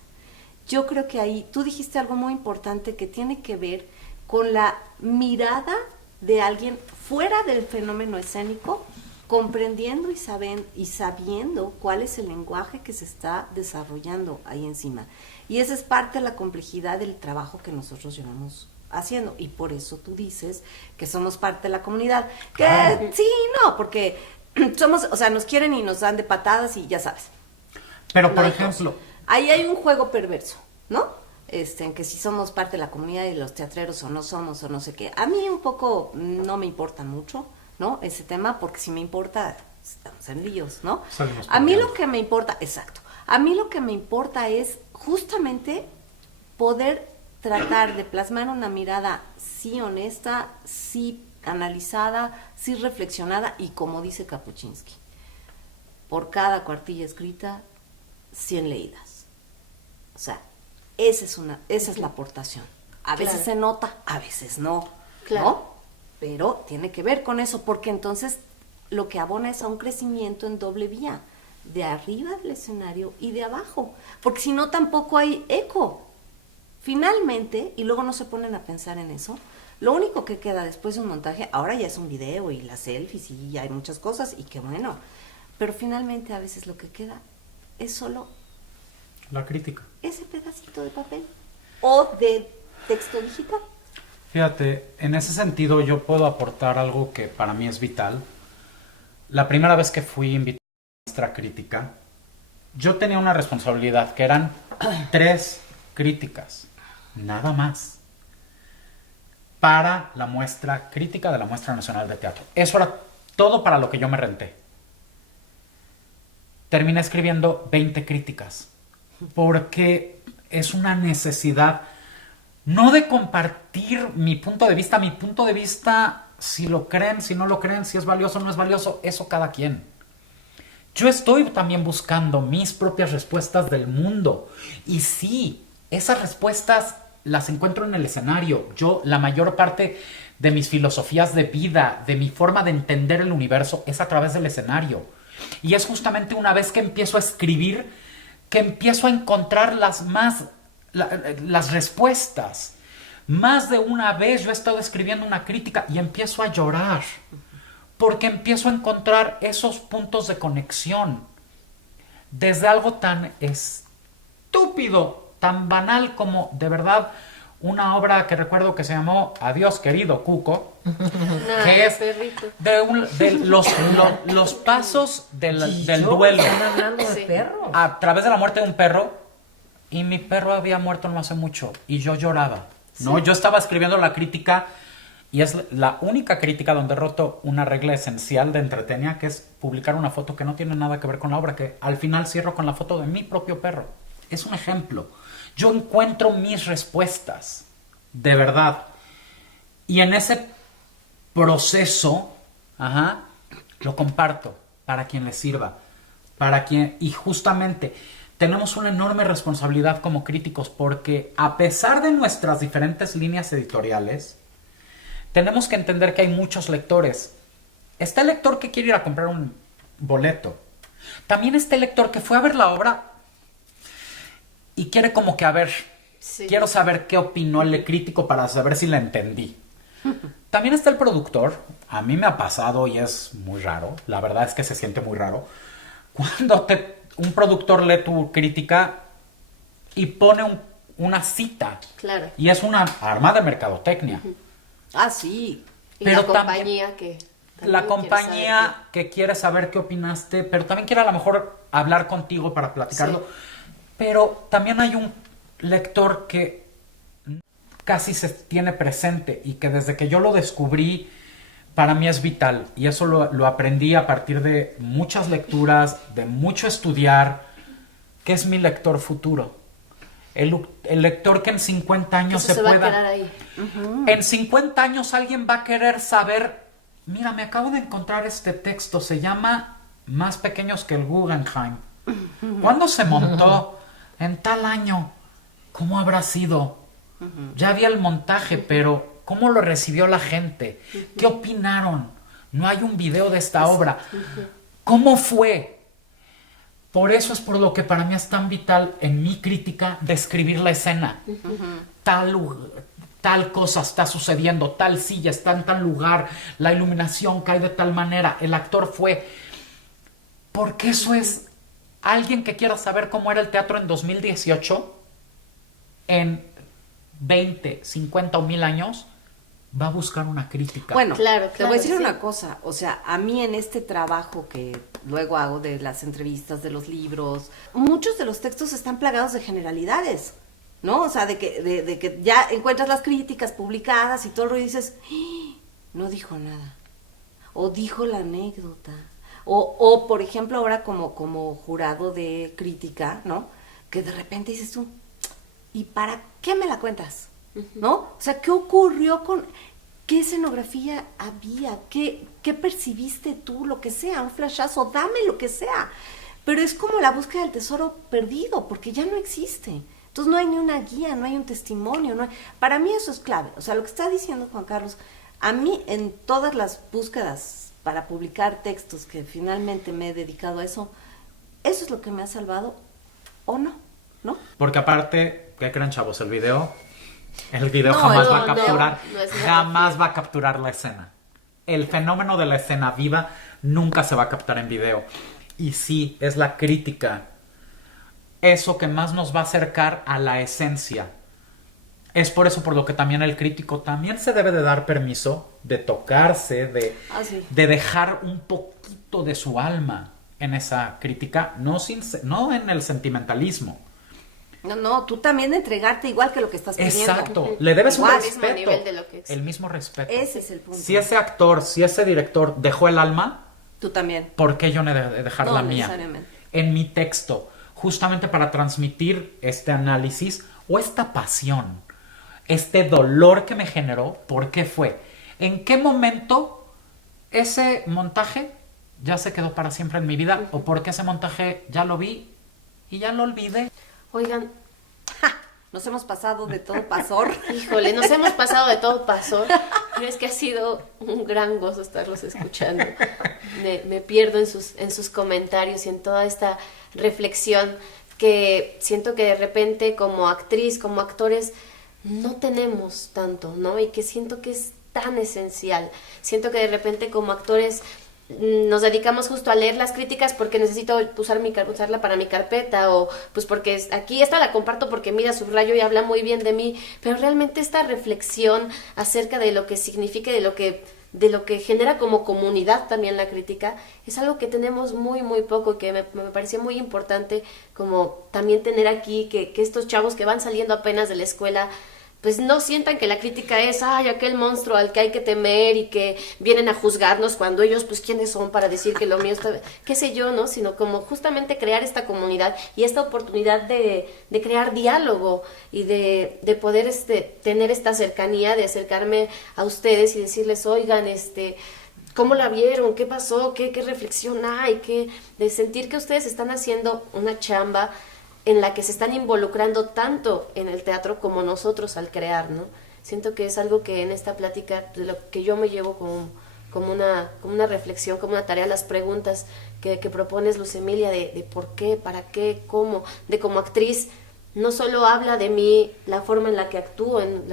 Yo creo que ahí tú dijiste algo muy importante que tiene que ver con la mirada de alguien fuera del fenómeno escénico, comprendiendo y sabiendo cuál es el lenguaje que se está desarrollando ahí encima. Y esa es parte de la complejidad del trabajo que nosotros llevamos haciendo. Y por eso tú dices que somos parte de la comunidad. Que Claro. sí, no, porque somos, o sea, nos quieren y nos dan de patadas y ya sabes. Pero, No por hay ejemplo, cosa. Ahí hay un juego perverso, ¿no? En que si somos parte de la comunidad y los teatreros o no somos o no sé qué. A mí un poco no me importa mucho, ¿no? Ese tema, porque si me importa, estamos en líos, ¿no? Salimos A mí peleando. lo que me importa, exacto, a mí lo que me importa es justamente poder tratar de plasmar una mirada sí honesta, sí analizada, sí reflexionada y como dice Kapuscinski, por cada cuartilla escrita, 100 leídas. O sea, esa es la aportación. A veces Claro. se nota, a veces no, Claro. ¿no? Pero tiene que ver con eso, porque entonces lo que abona es a un crecimiento en doble vía, de arriba del escenario y de abajo, porque si no tampoco hay eco. Finalmente, y luego no se ponen a pensar en eso, lo único que queda después de un montaje, ahora ya es un video y las selfies y ya hay muchas cosas y qué bueno, pero finalmente a veces lo que queda es solo La crítica. ese pedacito de papel o de texto digital. Fíjate, en ese sentido yo puedo aportar algo que para mí es vital. La primera vez que fui invitado a nuestra crítica, yo tenía una responsabilidad que eran 3 críticas, nada más, para la muestra crítica de la Muestra Nacional de Teatro. Eso era todo para lo que yo me renté. Terminé escribiendo 20 críticas, porque es una necesidad no de compartir mi punto de vista, si lo creen, si no lo creen, si es valioso o no es valioso, eso cada quien. Yo estoy también buscando mis propias respuestas del mundo. Y sí, esas respuestas las encuentro en el escenario. Yo, la mayor parte de mis filosofías de vida, de mi forma de entender el universo, es a través del escenario. Y es justamente una vez que empiezo a escribir, que empiezo a encontrar las respuestas. Más de una vez yo he estado escribiendo una crítica y empiezo a llorar, porque empiezo a encontrar esos puntos de conexión desde algo tan estúpido, tan banal como, de verdad, una obra que recuerdo que se llamó Adiós, querido Cuco, que es perrito. de los pasos del duelo Están hablando de Sí. perros. a través de la muerte de un perro. Y mi perro había muerto no hace mucho y yo lloraba, ¿no? Yo estaba escribiendo la crítica y es la única crítica donde he roto una regla esencial de Entretenia, que es publicar una foto que no tiene nada que ver con la obra, que al final cierro con la foto de mi propio perro. Es un ejemplo. Yo encuentro mis respuestas, de verdad. Y en ese proceso, lo comparto para quien le sirva, y justamente tenemos una enorme responsabilidad como críticos, porque a pesar de nuestras diferentes líneas editoriales, tenemos que entender que hay muchos lectores. Está el lector que quiere ir a comprar un boleto. También está el lector que fue a ver la obra y quiere como que, a ver, Sí. quiero saber qué opinó el crítico para saber si la entendí. También está el productor. A mí me ha pasado y es muy raro. La verdad es que se siente muy raro. Cuando un productor lee tu crítica y pone una cita. Claro. Y es una arma de mercadotecnia. Ah, sí. Y Pero la compañía que... también La quiere compañía saber que quiere saber qué opinaste, pero también quiere a lo mejor hablar contigo para platicarlo. Sí. Pero también hay un lector que casi se tiene presente y que desde que yo lo descubrí, para mí es vital. Y eso lo aprendí a partir de muchas lecturas, de mucho estudiar, que es mi lector futuro. El lector que en 50 que años eso se va a pueda... quedar ahí. En 50 años alguien va a querer saber, mira, me acabo de encontrar este texto, se llama Más pequeños que el Guggenheim. ¿Cuándo se montó? En tal año. ¿Cómo habrá sido? Ya había el montaje, pero ¿cómo lo recibió la gente? ¿Qué opinaron? No hay un video de esta obra. ¿Cómo fue? Por eso es por lo que para mí es tan vital en mi crítica describir la escena. Tal cosa está sucediendo, tal silla está en tal lugar, la iluminación cae de tal manera, el actor fue... Porque eso es alguien que quiera saber cómo era el teatro en 2018, en 20, 50 o 1000 años, va a buscar una crítica. Bueno, Claro, te voy a decir sí. una cosa, o sea, a mí en este trabajo que luego hago de las entrevistas, de los libros, muchos de los textos están plagados de generalidades, ¿no? O sea, de que ya encuentras las críticas publicadas y todo el rollo y dices, "Ah, no dijo nada", o dijo la anécdota, O por ejemplo, ahora como jurado de crítica, ¿no? Que de repente dices tú, ¿y para qué me la cuentas? ¿No? O sea, ¿qué ocurrió con... ¿Qué escenografía había? ¿Qué percibiste tú? Lo que sea, un flashazo, dame lo que sea. Pero es como la búsqueda del tesoro perdido, porque ya no existe. Entonces no hay ni una guía, no hay un testimonio. Para mí eso es clave. O sea, lo que está diciendo Juan Carlos, a mí en todas las búsquedas para publicar textos que finalmente me he dedicado a eso es lo que me ha salvado o no, ¿no? Porque aparte, ¿qué creen, chavos? El video No, jamás no, va a capturar, no es nada. jamás va a capturar la escena. El fenómeno de la escena viva nunca se va a captar en video. Y sí, es la crítica. Eso que más nos va a acercar a la esencia. Es por eso por lo que también el crítico también se debe de dar permiso de tocarse, Sí. de dejar un poquito de su alma en esa crítica, no en el sentimentalismo. No, tú también entregarte igual que lo que estás pidiendo. Exacto, le debes un Igual, mismo respeto, nivel de lo que es. el mismo respeto. Ese es el punto. Si ese actor, si ese director dejó el alma, Tú también. ¿por qué yo no he de dejar No, la mía? necesariamente. En mi texto, justamente para transmitir este análisis o esta pasión, este dolor que me generó, ¿por qué fue? ¿En qué momento ese montaje ya se quedó para siempre en mi vida? ¿O por qué ese montaje ya lo vi y ya lo olvidé? Oigan, Nos hemos pasado de todo pasor. híjole, nos hemos pasado de todo paso, pero es que ha sido un gran gozo estarlos escuchando. Me pierdo en sus comentarios y en toda esta reflexión que siento que de repente como actriz, como actores, no tenemos tanto, ¿no? Y que siento que es tan esencial. Siento que de repente como actores nos dedicamos justo a leer las críticas porque necesito usarla para mi carpeta, o pues porque aquí esta la comparto porque mira, subrayo y habla muy bien de mí, pero realmente esta reflexión acerca de lo que significa, de lo que genera como comunidad también la crítica, es algo que tenemos muy muy poco y que me parecía muy importante como también tener aquí, que estos chavos que van saliendo apenas de la escuela pues no sientan que la crítica es, ay, aquel monstruo al que hay que temer y que vienen a juzgarnos cuando ellos, pues, ¿quiénes son para decir que lo mío está, qué sé yo, ¿no? Sino como justamente crear esta comunidad y esta oportunidad de crear diálogo y de poder tener esta cercanía, de acercarme a ustedes y decirles, oigan, ¿cómo la vieron? ¿Qué pasó? ¿Qué reflexión hay? De sentir que ustedes están haciendo una chamba en la que se están involucrando tanto en el teatro como nosotros al crear, ¿no? Siento que es algo que en esta plática, de lo que yo me llevo como una reflexión, como una tarea, las preguntas que propones, Luz Emilia, de por qué, para qué, cómo, de como actriz, no solo habla de mí la forma en la que actúo, en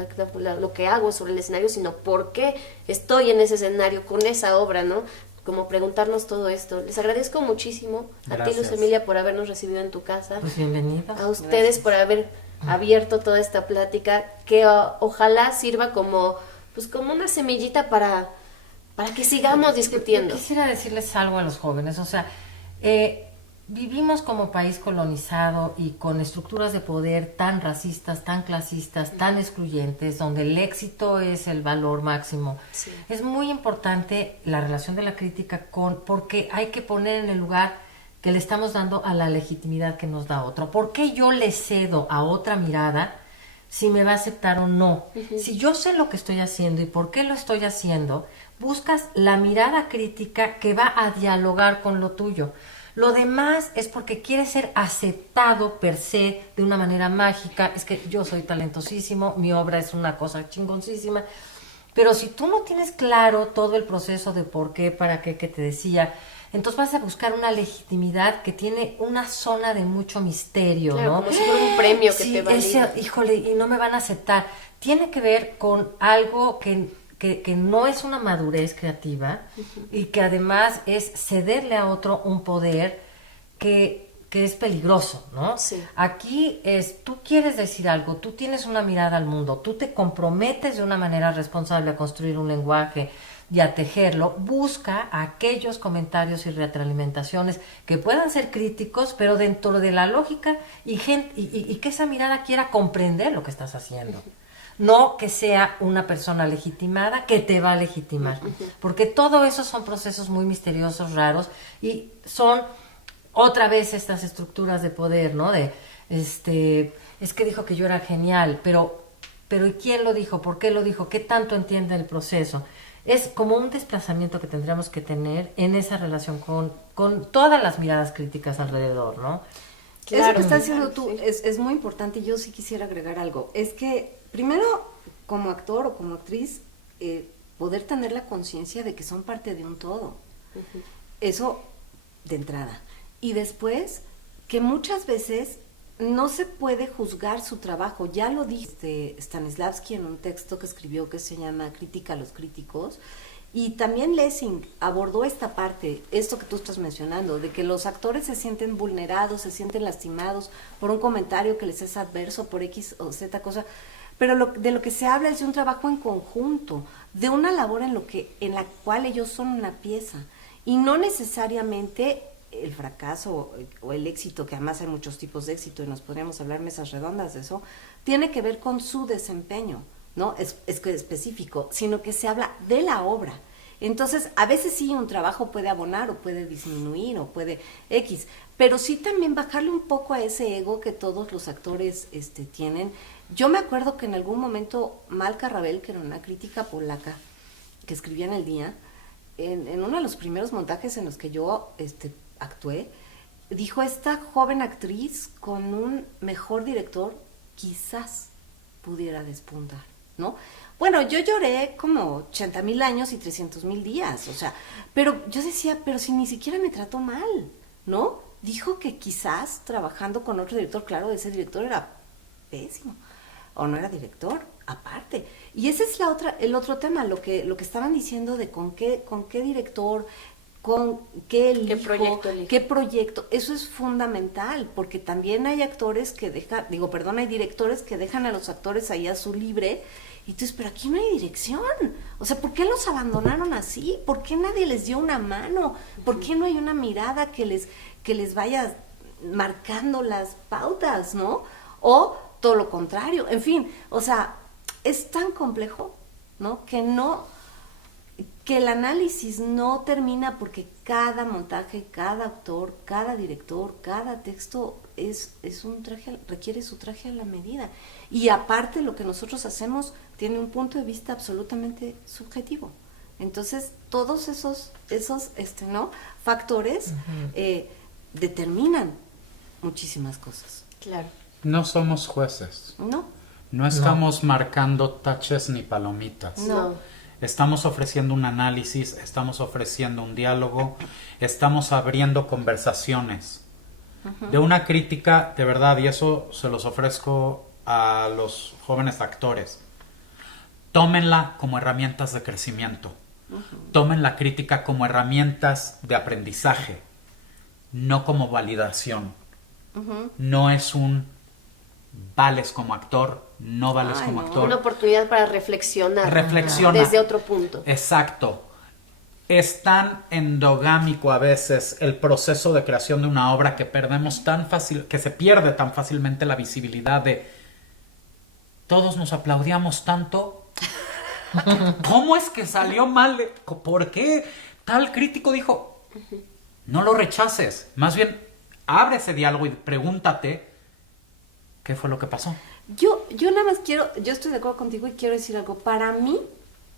lo que hago sobre el escenario, sino por qué estoy en ese escenario, con esa obra, ¿no? Como preguntarnos todo esto. Les agradezco muchísimo a ti, Luz Emilia, por habernos recibido en tu casa. Pues bienvenida. A ustedes por haber abierto toda esta plática, que ojalá sirva como una semillita para que sigamos discutiendo. Yo quisiera decirles algo a los jóvenes, o sea, vivimos como país colonizado y con estructuras de poder tan racistas, tan clasistas, tan excluyentes, donde el éxito es el valor máximo. Sí. Es muy importante la relación de la crítica porque hay que poner en el lugar que le estamos dando a la legitimidad que nos da otro. ¿Por qué yo le cedo a otra mirada si me va a aceptar o no? Uh-huh. Si yo sé lo que estoy haciendo y por qué lo estoy haciendo, buscas la mirada crítica que va a dialogar con lo tuyo. Lo demás es porque quieres ser aceptado per se de una manera mágica. Es que yo soy talentosísimo, mi obra es una cosa chingoncísima. Pero si tú no tienes claro todo el proceso de por qué, para qué, que te decía, entonces vas a buscar una legitimidad que tiene una zona de mucho misterio, claro, ¿no? como si fuera un premio que sí, te valida. Híjole, y no me van a aceptar. Tiene que ver con algo que no es una madurez creativa, uh-huh, y que además es cederle a otro un poder que es peligroso, ¿no? Sí. Aquí tú quieres decir algo, tú tienes una mirada al mundo, tú te comprometes de una manera responsable a construir un lenguaje y a tejerlo, busca aquellos comentarios y retroalimentaciones que puedan ser críticos, pero dentro de la lógica y que esa mirada quiera comprender lo que estás haciendo. no que sea una persona legitimada que te va a legitimar, porque todo eso son procesos muy misteriosos, raros, y son otra vez estas estructuras de poder, ¿no? Es que dijo que yo era genial, pero ¿y quién lo dijo? ¿Por qué lo dijo? ¿Qué tanto entiende el proceso? Es como un desplazamiento que tendríamos que tener en esa relación con todas las miradas críticas alrededor, ¿no? Claro, eso que estás diciendo tú es muy importante y yo sí quisiera agregar algo. Es que, primero, como actor o como actriz, poder tener la conciencia de que son parte de un todo. Eso de entrada. Y después, que muchas veces no se puede juzgar su trabajo. Ya lo dice Stanislavski en un texto que escribió que se llama Crítica a los críticos. Y también Lessing abordó esta parte, esto que tú estás mencionando, de que los actores se sienten vulnerados, se sienten lastimados por un comentario que les es adverso por X o Z cosa, pero de lo que se habla es de un trabajo en conjunto, de una labor en la cual ellos son una pieza, y no necesariamente el fracaso o el éxito, que además hay muchos tipos de éxito y nos podríamos hablar mesas redondas de eso, tiene que ver con su desempeño, ¿no? Es específico, sino que se habla de la obra. Entonces, a veces sí un trabajo puede abonar o puede disminuir o puede X, pero sí también bajarle un poco a ese ego que todos los actores tienen. Yo me acuerdo que en algún momento Malka Rabel, que era una crítica polaca que escribía en El Día, en uno de los primeros montajes en los que yo actué, dijo: esta joven actriz con un mejor director quizás pudiera despuntar, ¿no? Bueno, yo lloré como 80,000 años y 300,000 días, o sea, pero yo decía, pero si ni siquiera me trató mal, ¿no? Dijo que quizás trabajando con otro director, claro, ese director era pésimo, o no era director, aparte. Y ese es el otro tema, lo que estaban diciendo de con qué director, con qué proyecto, eso es fundamental, porque también hay actores que hay directores que dejan a los actores ahí a su libre, y tú dices, pero aquí no hay dirección, o sea, ¿por qué los abandonaron así? ¿Por qué nadie les dio una mano? ¿Por qué no hay una mirada que les vaya marcando las pautas, ¿no? O todo lo contrario, en fin, o sea, es tan complejo, ¿no? Que el análisis no termina, porque cada montaje, cada actor, cada director, cada texto es un traje, requiere su traje a la medida. Y aparte, lo que nosotros hacemos tiene un punto de vista absolutamente subjetivo. Entonces, todos esos factores determinan muchísimas cosas. Claro. No somos jueces. No estamos marcando taches ni palomitas. No. Estamos ofreciendo un análisis, estamos ofreciendo un diálogo, estamos abriendo conversaciones de una crítica de verdad, y eso se los ofrezco a los jóvenes actores. Tómenla como herramientas de crecimiento. Tomen la crítica como herramientas de aprendizaje, no como validación. No es un vales como actor, no vales como actor. Una oportunidad para reflexionar. Reflexiona. Desde otro punto. Exacto. Es tan endogámico a veces el proceso de creación de una obra que que se pierde tan fácilmente la visibilidad de todos nos aplaudíamos tanto. ¿Cómo es que salió mal? ¿Por qué tal crítico dijo? No lo rechaces. Más bien, abre ese diálogo y pregúntate qué fue lo que pasó. Yo nada más yo estoy de acuerdo contigo y quiero decir algo. Para mí,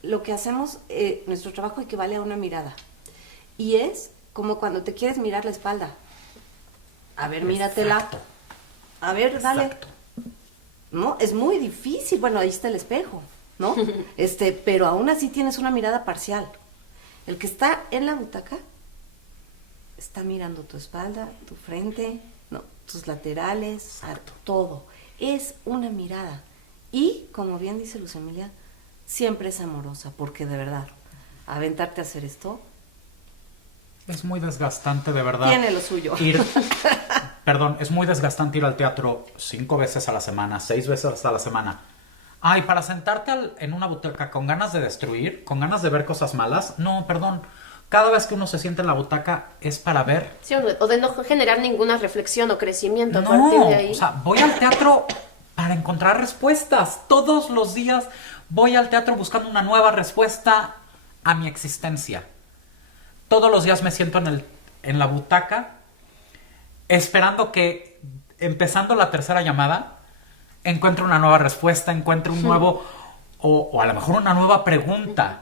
lo que hacemos, nuestro trabajo equivale a una mirada. Y es como cuando te quieres mirar la espalda. A ver, míratela. Exacto. A ver, dale. Exacto. ¿No? Es muy difícil. Bueno, ahí está el espejo, ¿no? Pero aún así tienes una mirada parcial. El que está en la butaca está mirando tu espalda, tu frente, ¿no? Tus laterales, todo. Es una mirada. Y, como bien dice Luz Emilia, siempre es amorosa, porque de verdad, aventarte a hacer esto es muy desgastante, de verdad. Tiene lo suyo. Es muy desgastante ir al teatro 5 veces a la semana, 6 veces a la semana. Ay, para sentarte en una butaca con ganas de destruir, con ganas de ver cosas malas. No, perdón. Cada vez que uno se sienta en la butaca es para ver. Sí, o de no generar ninguna reflexión o crecimiento a partir de ahí. O sea, voy al teatro para encontrar respuestas. Todos los días voy al teatro buscando una nueva respuesta a mi existencia. Todos los días me siento en la butaca esperando que, empezando la tercera llamada, encuentre una nueva respuesta, encuentre un nuevo, o a lo mejor una nueva pregunta.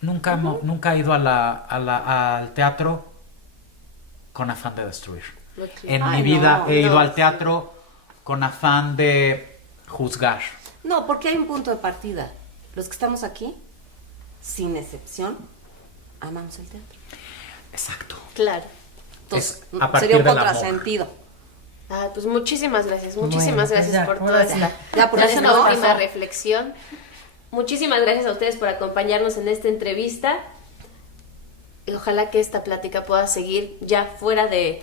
Nunca he ido al teatro con afán de destruir. En mi vida he ido al teatro con afán de juzgar. No, porque hay un punto de partida. Los que estamos aquí, sin excepción, amamos el teatro. Exacto. Claro. Entonces, A partir sería un del amor. contrasentido. Ah, pues muchísimas gracias Bueno, gracias por toda ahora sí. esta, Ya, por toda eso esta no última pasó. reflexión. Muchísimas gracias a ustedes por acompañarnos en esta entrevista. Y ojalá que esta plática pueda seguir ya fuera de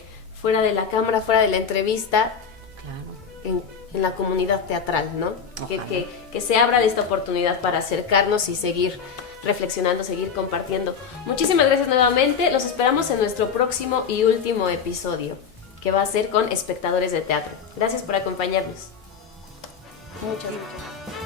la cámara, fuera de la entrevista, Claro. en la comunidad teatral, ¿no? Ojalá. Que se abra esta oportunidad para acercarnos y seguir reflexionando, seguir compartiendo. Muchísimas gracias nuevamente. Los esperamos en nuestro próximo y último episodio, que va a ser con espectadores de teatro. Gracias por acompañarnos. Muchas gracias.